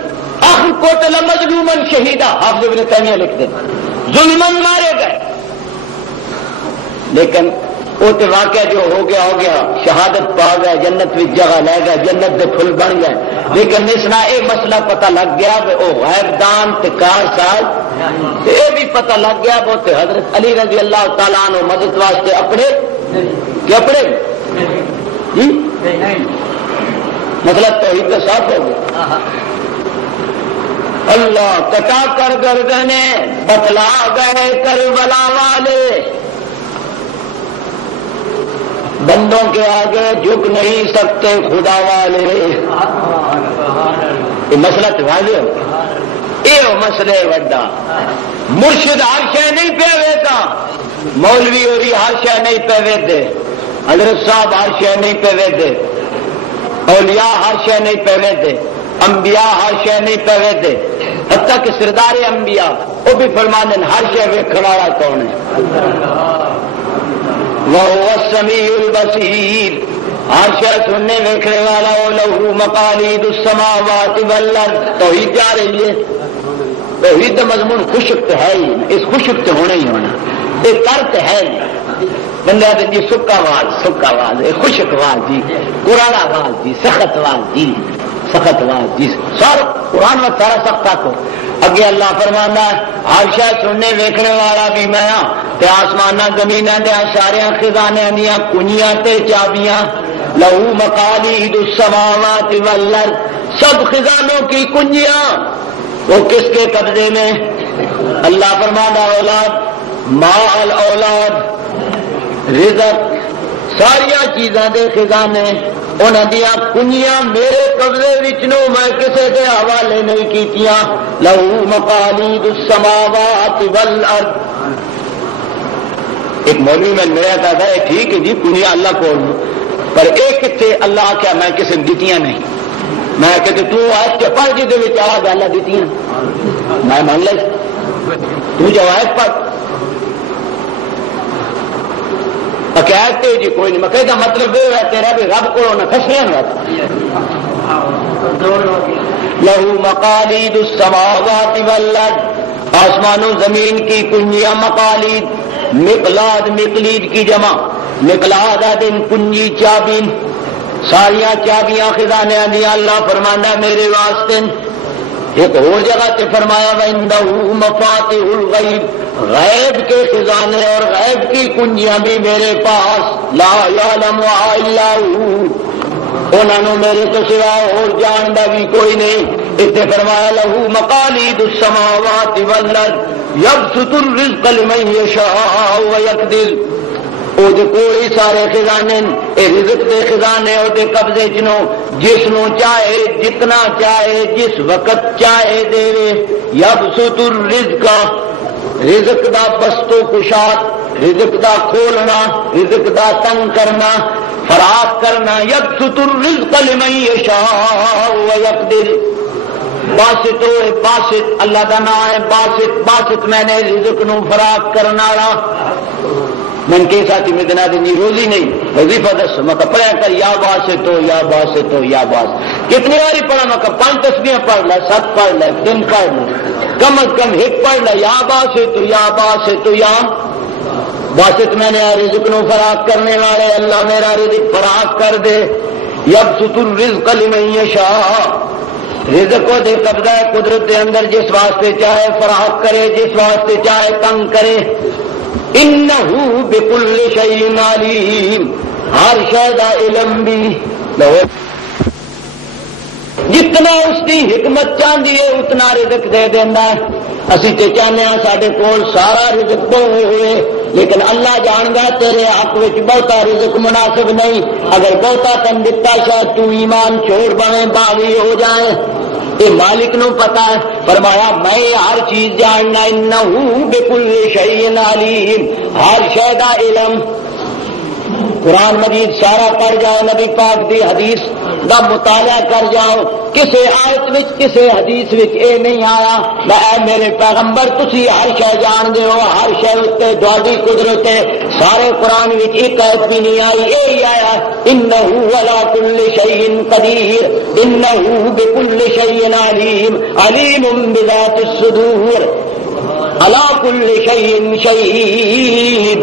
آخر قتل مظلوما شہیدا حافظ ابن تیمیہ لکھتے ہیں ظلمن مارے گئے لیکن وہ تو واقعہ جو ہو گیا شہادت پا گئے جنت بھی جگہ لے گئے جنت کے پھل بن گئے لیکن اس نہ یہ مسئلہ پتہ لگ گیا کہ وہ غیب دان کار ساز یہ بھی پتہ لگ گیا وہ تو حضرت علی رضی اللہ تعالیٰ عنہ مدد واسطے اپنے مطلب توحید کا صاف ہو گیا اللہ کٹا کر گردنے بتلا گئے کربلا والے بندوں کے آگے جھک نہیں سکتے خدا والے یہ مسئلہ تو واضح ہو یہ مسئلے وڈا مرشد ہر شے نہیں پہ ویتا مولوی ہوری ہر شے نہیں پہ ویتے حضرت صاحب ہر شے نہیں پہ ویتے اولیاء ہر شے نہیں پہ ویتے انبیاء ہر شے نہیں پہ ویتے حتیٰ کہ سردار انبیاء وہ بھی فرماتے ہیں ہر شے ویکھن والا کون ہے وَهُوَ السَّمِيعُ الْبَصِيرُ ہر شے سننے ویکھنے والا وہ لَهُ مَقَالِيدُ السَّمَاوَاتِ وَالْأَرْضِ توحید جا رہی ہے توحید کا مضمون خشک تو ہے ہی اس خشک تو ہونا ہی ہونا یہ ترک ہے بندہ جی سکا واز یہ خشک واز جی قرآن واز جی سخت واز جی سر قرآن میں سارا سخت کو اگے اللہ فرمانا ہر شے سننے ویکھنے والا بھی میں تے آسمانہ زمینہ دے سارے خزانے دیا کنیاں تے چابیاں لہو مقالید السماوات والارض سب خزانوں کی کنجیاں وہ کس کے قبضے میں اللہ فرمانا اولاد مال اولاد رزق ساریا چیزاں دے خزانے انہاں دیا کنیاں میرے قبضے وچ نو میں کسے دے حوالے نہیں کیتیاں لہو مقالید السماوات والارض ایک مولوی میں میرا کہتا ہے ٹھیک ہے جی کنیاں اللہ کو پر ایک کتنے اللہ کیا میں کسی نے دیتیاں نہیں میں کہتے تو آج کے پڑھ جی دے وچ آ گل دیتیاں میں مان لے تو جواب پڑھ کہتے جی کوئی نہیں میں کہتا مطلب یہ ہے تیرا بھی رب کو نہ کھسیا نہ لہو مقالید السماوات والارض آسمانوں زمین کی کنجیاں مقالید مقلاد مقلید کی جمع مقلاد دن کنجی چابی ساریاں چابیاں خزانے دیا اللہ فرمانا میرے واسطے ایک اور جگہ سے فرمایا وَإِنَّهُ مَفَاتِحُ الْغَيْبِ غیب کے خزانے اور غیب کی کنجیاں بھی میرے پاس لا يَعْلَمُهَا إِلَّا هُوَ انہوں نے میرے تو سوا اور جاندا بھی کوئی نہیں اسے فرمایا لہو مقالید السماوات والارض یبسط الرزق لمن یشاء ویقدر او دے کوئی سارے خزانے اے رزق دے خزانے او دے قبضے چنو جس نو چاہے جتنا چاہے جس وقت چاہے دے یبسط الرزق رزق دا بستو کشاد رزق دا کھولنا رزق دا تنگ کرنا فراخ کرنا یبسط الرزق لمن یشاء ویقدر باسط باسط اللہ دا نام ہے باسط میں نے رزق نو فراخ کرنا والا من کے ساتھی میں دنا دیں روزی نہیں وظیفہ دس میں پڑھا کر یا باسط ہو یا باسط ہو یا باس کتنی باری پڑھا میں 5 تسبیحیں پڑھ لے 7 پڑھ لے 3 پڑھ لے کم از کم 1 پڑھ لے یا باسط یا باسط یا باسط میں نے رزق نو فراخ کرنے والے اللہ میرا رزق فراخ کر دے یبسط الرزق لمن یشاء رزق کو دے قبضہ قدرت دے اندر، جس واسطے چاہے فراخ کرے، جس واسطے چاہے تنگ کرے. انہو بکل شیء علیم، ہر شے دا علم بھی جتنا اس کی حکمت چاہتی ہے اتنا رزق دے دینا ہے. اسی تے چاہنے ہیں ساڈے کول سارا رزق تو ہوئے، لیکن اللہ جاندا تیرے حق وچ بہتا رزق مناسب نہیں. اگر بہتا تن دتا شاید تو ایمان چھوڑ بنے باغی ہو جائے. یہ مالک نو پتا ہے. فرمایا میں ہر چیز جاننا. انہو بکل شیء علیم، ہر شے دا علم. قرآن مجید سارا پڑھ جاؤ، نبی پاک دی حدیث دا مطالعہ کر جاؤ، کسے آیت وچ کسے حدیث وچ اے نہیں آیا اے میرے پیغمبر تسی ہر شے جان دے ہو، ہر شے تے تہاڈی قدرت ہے. سارے قرآن وچ ایک آیت بھی نہیں آئی، اے ہی آیا انہو علی کل شیء قدیر، انہو بکل شیء علیم، علیم بذات الصدور، علی کل شیء شہید.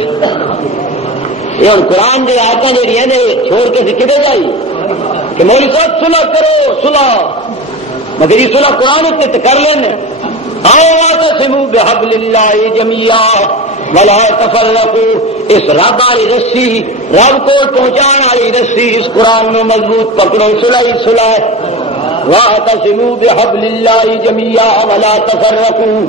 یہ قرآن جو آتا جی چھوڑ کے کدے جائی کہ مولوی صاحب صلح کرو، صلح مگر یہ صلح قرآن اتنے کر لینا. آؤ واعتصموا بحبل اللہ جميعا ولا تفرقوا، اس رب والی رسی، رب کو پہنچان والی رسی، اس قرآن میں مضبوط پکڑو. صلح ہی صلح ہے. واعتصموا بحبل اللہ جميعا ولا تفرقوا.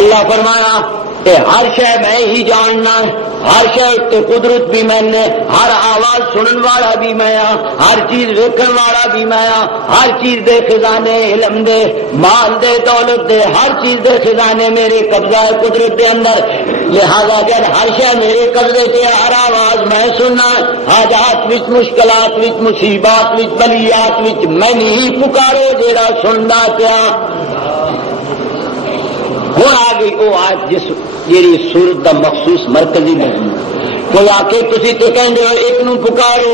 اللہ فرمایا کہ ہر شے میں ہی جاننا، ہر شے تے قدرت بھی میں نے، ہر آواز سنن والا بھی میں ہاں، ہر چیز دیکھن والا بھی میں ہاں، ہر چیز دے خزانے علم دے، مال دے، دولت دے، ہر چیز دے خزانے میرے قبضہ ہے قدرت دے اندر. لہذا جب ہر شے میرے قبضے سے، ہر آواز میں سننا، حاجات وچ، مشکلات وچ، مصیبات وچ، بلیات وچ میں نہیں پکارو جیڑا سننا پیا. ہوں آ گئی وہ آج جس جیڑی سورت کا مخصوص مرکزی مضمون. کوئی آ کے تسی تے کہندے ہو ایک نو پکارو،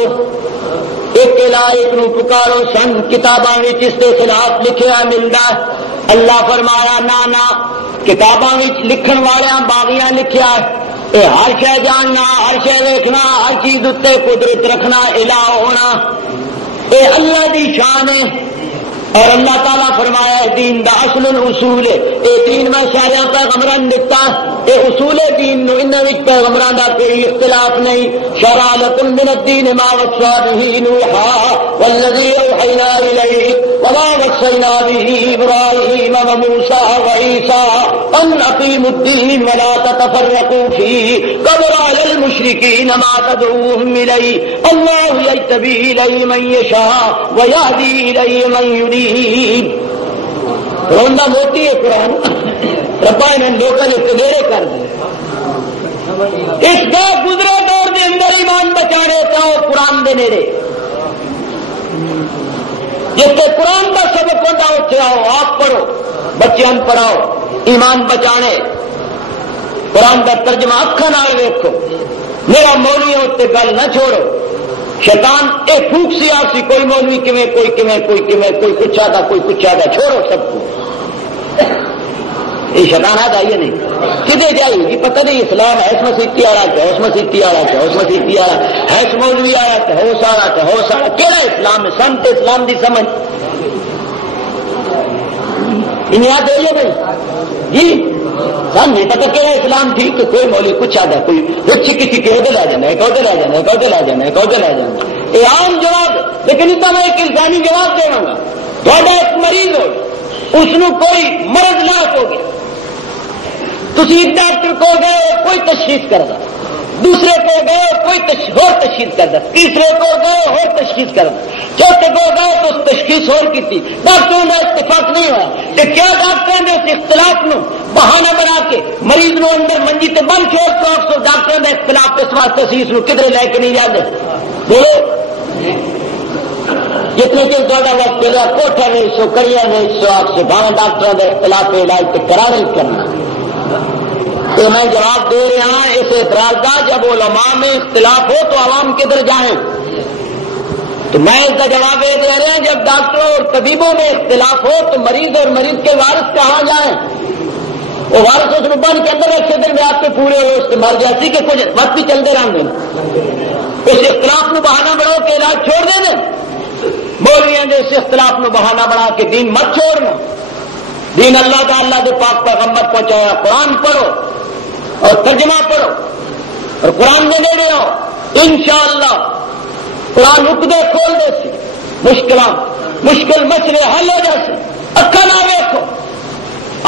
ایک علا ایک نو پکارو. سن کتاباں وچ اس کے خلاف لکھیا ملدا. اللہ فرمایا نا کتاباں وچ لکھن والیاں باغیاں لکھیا اے ہر شے جاننا، ہر شے دیکھنا، ہر چیز اتنے قدرت رکھنا، الہ ہونا، اے اللہ دی شان ہے. اور اللہ تعالیٰ فرمایا ہے دین دا اصل اصول ہے. اے دین میں سارے پیغمبران دتا، اے اصول دین نو ان وچ پیغمبران دا کوئی اختلاف نہیں. شرع لکم من الدین ما وصى به نوحا والذی اوحینا الیک وما وصینا به ابراہیم وموسى وعیسى ان اقیموا الدین ولا تتفرقوا فیہ کبر علی المشرکین ما تدعوهم الیہ اللہ یجتبی الیہ من یشاء ویہدی الیہ من یرید. روندہ موتی ہے قرآن. ربا نے لوگوں نے تیرے کر دیا. اس کا گزرے دور کے اندر ایمان بچانے چاہو قرآن دے نیڑے، جس سے قرآن کا سبق ہوتا اتنے آؤ، آپ پڑھو، بچے ان پڑھاؤ. ایمان بچانے قرآن کا ترجمہ اکھاں نال ویکھو. میرا مولوی اتنے گل نہ چھوڑو. شیطان ایک پھوک سی آسی، کوئی مولوی کیویں، کوئی کیویں، کوئی کیویں، کوئی کچھ آتا، کوئی کچھ آتا. چھوڑو سب کو. یہ شیطان آتا یہ نہیں کدے جائے گی پتہ نہیں. اسلام ہے اس مسیحتی آ رہا کہ اس مسیحتی آ رہا کہ اس مسیحتی آ رہا ہے اس مولوی آ رہا کہ ہو سارا کہ ہو سارا. کہڑا اسلام ہے؟ سنت اسلام دی سمجھ انہیں یاد ہے بھائی جی. سن نہیں پتا کہڑا اسلام ٹھیک تو کوئی مولوی کچھ آتا، کوئی کچھ کسی کے عہدے لا جانا ہے، عہدے لا جانا ہے، عہدے لا جانا ہے، عہدے لا جانا. یہ عام جواب. لیکن اتنا میں ایک انسانی جواب دے گا. تھوڑا ایک مریض ہو، اس نو کوئی مرض لاش ہو گیا، تسی ایک ڈاکٹر کو گئے کوئی تشخیص کردا، دوسرے کو گئے کوئی اور تشخیص کردا، تیسرے کو گئے اور تشخیص کردا، چوتھے کو گئے تو تشخیص اور کی. ڈاکٹروں کا اتفاق نہیں ہوا کہ کیا ڈاکٹروں نے اس اختلاف نو بہانہ بنا کے مریض نو اندر منجی تے بن چھوڑ سو ڈاکٹروں نے اختلاف اس واسطے سی اس نو کدھر لے کے نہیں جاتے. بولو جتنے چیز تھوڑا وقت ملا کوٹھا نہیں سو کریا نہیں سو آپ سے بھاوے ڈاکٹروں کے اختلاف علاج تو کرا نہیں کرنا. تو میں جواب دے رہا ہوں اس اعتراض کا. جب علماء میں اختلاف ہو تو عوام کدھر جائیں؟ تو میں اس کا جواب یہ دے رہا ہوں جب ڈاکٹروں اور طبیبوں میں اختلاف ہو تو مریض اور مریض کے وارث کہاں جائیں؟ وہ وارث اس بن کے اندر رکھے دن میں آپ کے پورے ہو اس کے مر جاتی کہ کچھ وقت بھی چلتے رہیں گے. اس اختلاف میں بہانہ بڑھو کہ علاج چھوڑ دے دیں. مولویاں دے اس اختلاف نو بہانہ بنا کے دین مت چھوڑنا. دین اللہ کا اللہ دے پاک پیغمبر پہنچایا. قرآن پڑھو اور ترجمہ پڑھو اور قرآن میں نیڑے آؤ. انشاءاللہ قرآن رکدے کھول دے سی. مشکل مسئلے حل ہو جاتے. اکھا نہ ویکھو.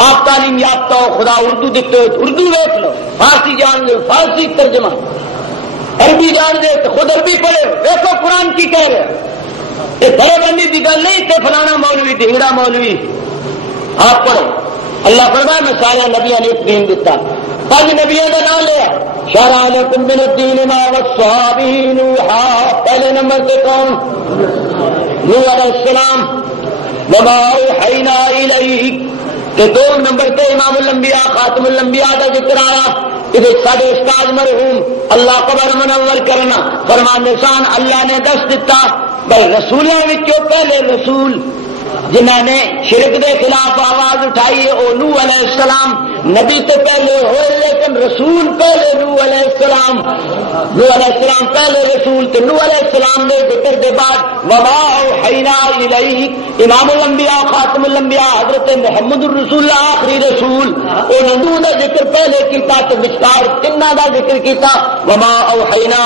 آپ تعلیم یافتہ ہو, خدا اردو دیتے ہو اردو ویکھ لو. فارسی جان لو فارسی ترجمہ. عربی جان دے تو خود عربی پڑھے. دیکھو قرآن کی کہہ رہے. یہ بڑے بندی کی گل نہیں تے فلانا مولوی ڈھنگڑا مولوی. آپ پڑھو. اللہ فرمایا میں سارے نبیوں نے ایک دین دیتا. 5 نبیوں کا نام لیا. شرع لکم من الدین ما وصى به نوحا. پہلے نمبر پہ کون؟ نوح علیہ السلام. وما اوحینا الیک. کہ 2 نمبر پہ امام الانبیاء خاتم الانبیاء کا ذکر آیا. کہ سارے استاد مرحوم اللہ قبر منور کرنا فرمان نشان اللہ نے دس دیتا. بھائی رسولوں وچوں پہلے رسول جنہوں نے شرک دے خلاف آواز اٹھائی ہے وہ نوح علیہ السلام. نبی تو پہلے ہوئے لیکن رسول پہلے نوح علیہ السلام. نوح علیہ السلام پہلے رسول تو نوح علیہ السلام نے ذکر کے بعد وما اوحینا الیک امام الانبیاء خاتم الانبیاء حضرت محمد الرسول آخری رسول. انہوں نوح کا ذکر پہلے کیتا تو وچکار تنہ کا ذکر کیتا. وما اوحینا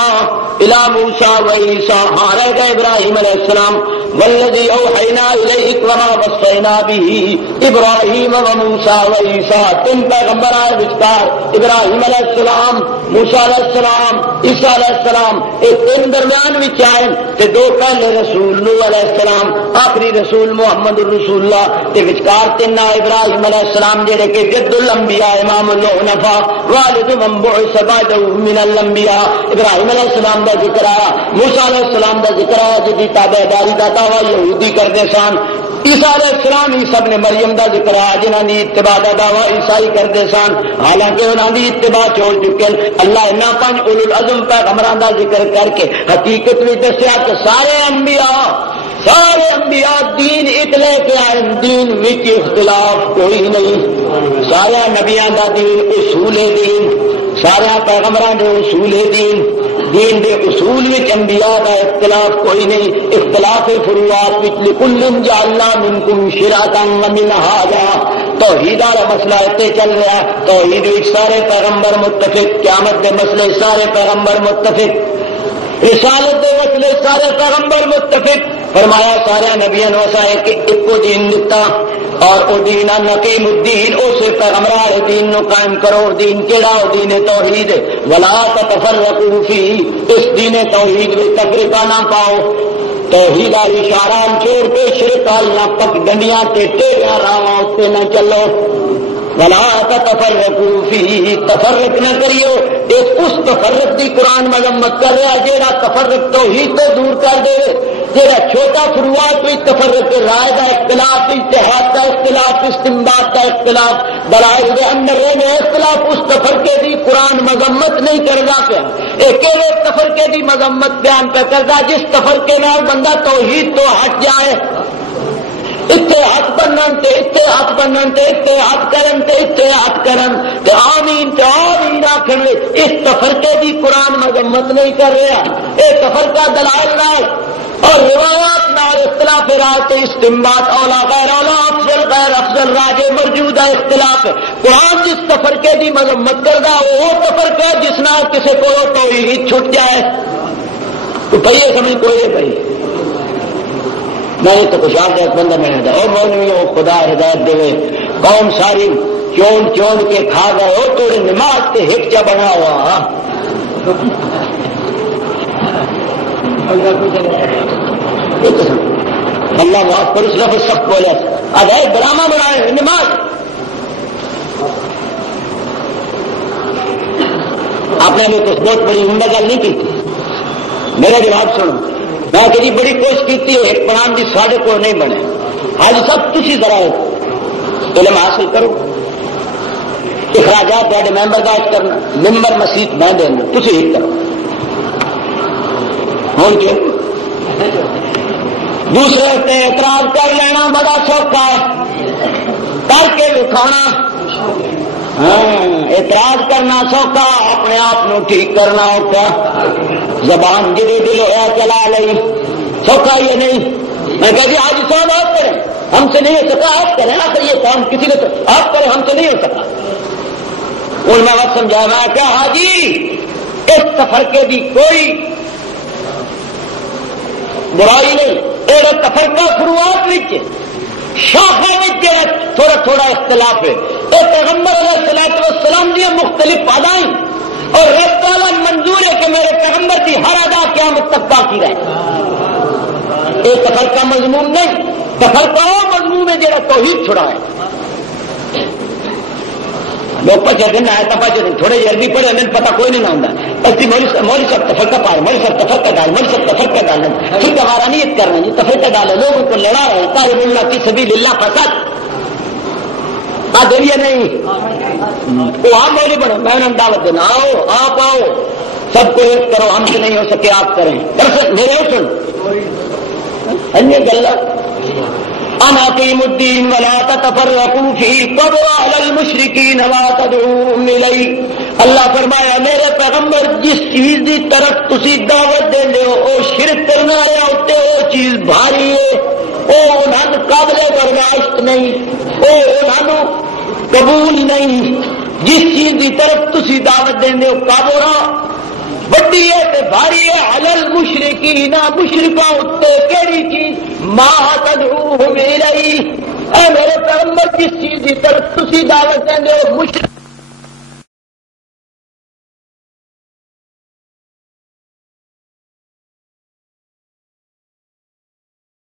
الی موسیٰ و عیسیٰ. ہاں رہ گئے ابراہیم علیہ السلام. والذی اوحینا الیک وما وصینا به ابراہیم و موسیٰ و عیسیٰ. 3 پیغمبر آئے وچکار. ابراہیم علیہ السلام, موسیٰ علیہ السلام, عیسیٰ علیہ السلام. ایک 3 درمیان بھی آئے کہ 2 پہلے رسول نوح علیہ السلام آخری رسول محمد الرسول اللہ. تے وچکار 3 ابراہیم علیہ السلام جڑے کہ جد الانبیاء امام الحنفاء والد من بعث بعدہ من الانبیاء. ابراہیم علیہ السلام کا ذکر آیا. موسیٰ علیہ السلام کا ذکر آیا جدی تابعداری کا دعویٰ یہودی کرتے سن. عیسیٰ علیہ السلام عیسیٰ ابن مریم کا ذکر آیا جنہوں نے اتباع کا دعویٰ عیسائی کرتے سن حالانکہ انہوں نے اتباع چھوڑ چکے. اللہ انہاں 5 اولو العزم پیغمبراں کا ذکر کر کے حقیقت بھی دسیا کہ سارے انبیاء دین ایک لے کے آئے. دین وچ اختلاف کوئی نہیں. سارے نبیاں کا دین اصول دین. سارے پیغمبراں دے اصول دین. دین دے اصول وچ انبیاء کا اختلاف کوئی نہیں. اختلاف فروعات وچ لکل جعلنا منکم شرعۃ ومنہاجا. توحید والا مسئلہ اتنے چل رہا ہے. توحید وچ سارے پیغمبر متفق. قیامت دے مسئلے سارے پیغمبر متفق. رسالت دے مسئلے سارے پیغمبر متفق. فرمایا سارے نبیوں نے وسائے کہ ایک کو دین دیتا اور او دین نقیم الدین. اسے پیغمبر دین نو قائم کرو. دین کیڑا؟ دین توحید. ولا تتفرقوا فیہ. اس دین توحید میں تفریقہ نہ پاؤ. توحید والی اشارہ چھوڑ کے شرک والیاں پک ڈنڈیاں تے ٹیڑیاں راواں تے نہ چلو. ولا تتفرقوا فیہ. تفرق نہ کریو. اس تفرق کی قرآن مذمت کر رہا جیڑا تفرق توحید تو دور کر دے. جیڑا چھوٹا فروعات میں تفرق رائے کا اختلاف, اجتہاد کا اختلاف, استنباط کا اختلاف, دلائل کے اندر رہنے اختلاف, اس تفرقے کی قرآن مذمت نہیں کرنا پیا. ایک تفرقے کی مذمت بیان پہ کرتا جس تفرقے نال بندہ توحید تو ہٹ جائے. اتحاد بنن تے اتحاد بنن تے اتحاد کرن تے اتحاد کرن تے آمین تے آمین آکھن. اس تفرقے کی قرآن مذمت نہیں کر رہا. اے تفرقہ دلائل نال اور روایات نال اختلاف رائے تے استنباط اولا غیر اولا افضل غیر افضل راجے موجود ہے اختلاف. قرآن جس تفرقے کی مذمت کردا وہ تفرقہ جس نال کسی کو توحید چھٹ جائے. تو پہیے سمجھ کوئی پہیے نہیں تو خوشحال ایک بندہ میں ہے اور مولویوں خدا ہدایت دے. قوم ساری چون کے کھا گئے ہو تو نماز کے ہکچا بنا ہوا. اللہ معاف پر اس لفظ سب بولے ادھر ڈرامہ بنائے نماز. آپ نے بھی کچھ بہت بڑی عمدہ گل نہیں کی تھی. میرا جواب سنو. میں کہ بڑی کوشش کی ایک پڑھان کی ساڑھے کو نہیں بنے. آج سب تھی ذرا علم حاصل کرو. اخراجات واڈے ممبر داج کرنا ممبر مسیح میں دینا تھی ہی کرو. ہوں کیوں دوسرے سے اعتراض کر لینا بڑا سوکھا ہے. کر کے دکھانا اعتراض کرنا سوکھا. اپنے آپ ٹھیک کرنا ہوتا. زبان جدی دل ہوا چلا لئی سوکھا یہ نہیں. میں کہا جی حاجی صاحب آپ کریں، ہم سے نہیں ہو سکا، آپ کریں، آخر یہ کام کسی نے تو آپ کریں، ہم سے نہیں ہو سکا. ان میں وقت سمجھایا، میں کہا حاجی اس سفر کے بھی کوئی برائی نہیں، ایک سفر کا شروعات شاخوں میں تھوڑا تھوڑا اختلاف ہے. پیغمبر علیہ السلام دی مختلف ادائیں اور رب تعالیٰ منظور ہے کہ میرے پیغمبر کی ہر ادا قیامت تک باقی رہے. ایک سفر کا مضمون نہیں، سفر کا وہ مضمون ہے جہاں توحید چھڑا ہے. لوگ پچھے دن آئے تھا تھوڑے عربی پڑھے انہیں پتا کوئی نہیں نہ ہوتا. ایسی مولی سب تفر کا پائے، مولی سب تفر کا ڈال، مولی سب تفر کا ڈالنا، پھر ہمارا نیت کرنا جی تفر کا ڈالے، لوگوں کو لڑا رہے طالب اللہ کی سبیل اللہ فساد دلیہ نہیں. وہ آپ مولی بڑھو، میں نے دعوت دینا، آؤ آپ آؤ، سب کو ایک کرو، ہم سے نہیں ہو سکے آپ کریں. میرے سن گلا انا قیم الدین ولا تتفرقوا فيه كبر على المشركين ما تدعوهم اليه. اللہ فرمایا میرے پیغمبر جس چیز کی طرف تسی دعوت دے ہو او شرک کرنا ہے، اتے وہ چیز بھاری ہے، او انہاں قابل برداشت نہیں، او انہاں قبول نہیں. جس چیز کی طرف تسی دعوت دے ہو کابورا بڑی ہے تے بھاری ہے. علل مشرکین مشرکاں اتے کیڑی چیز ما تدعوهم الیہ. اے میرے پیغمبر جس چیز کی طرف تسی دعوت دے ہو مشرک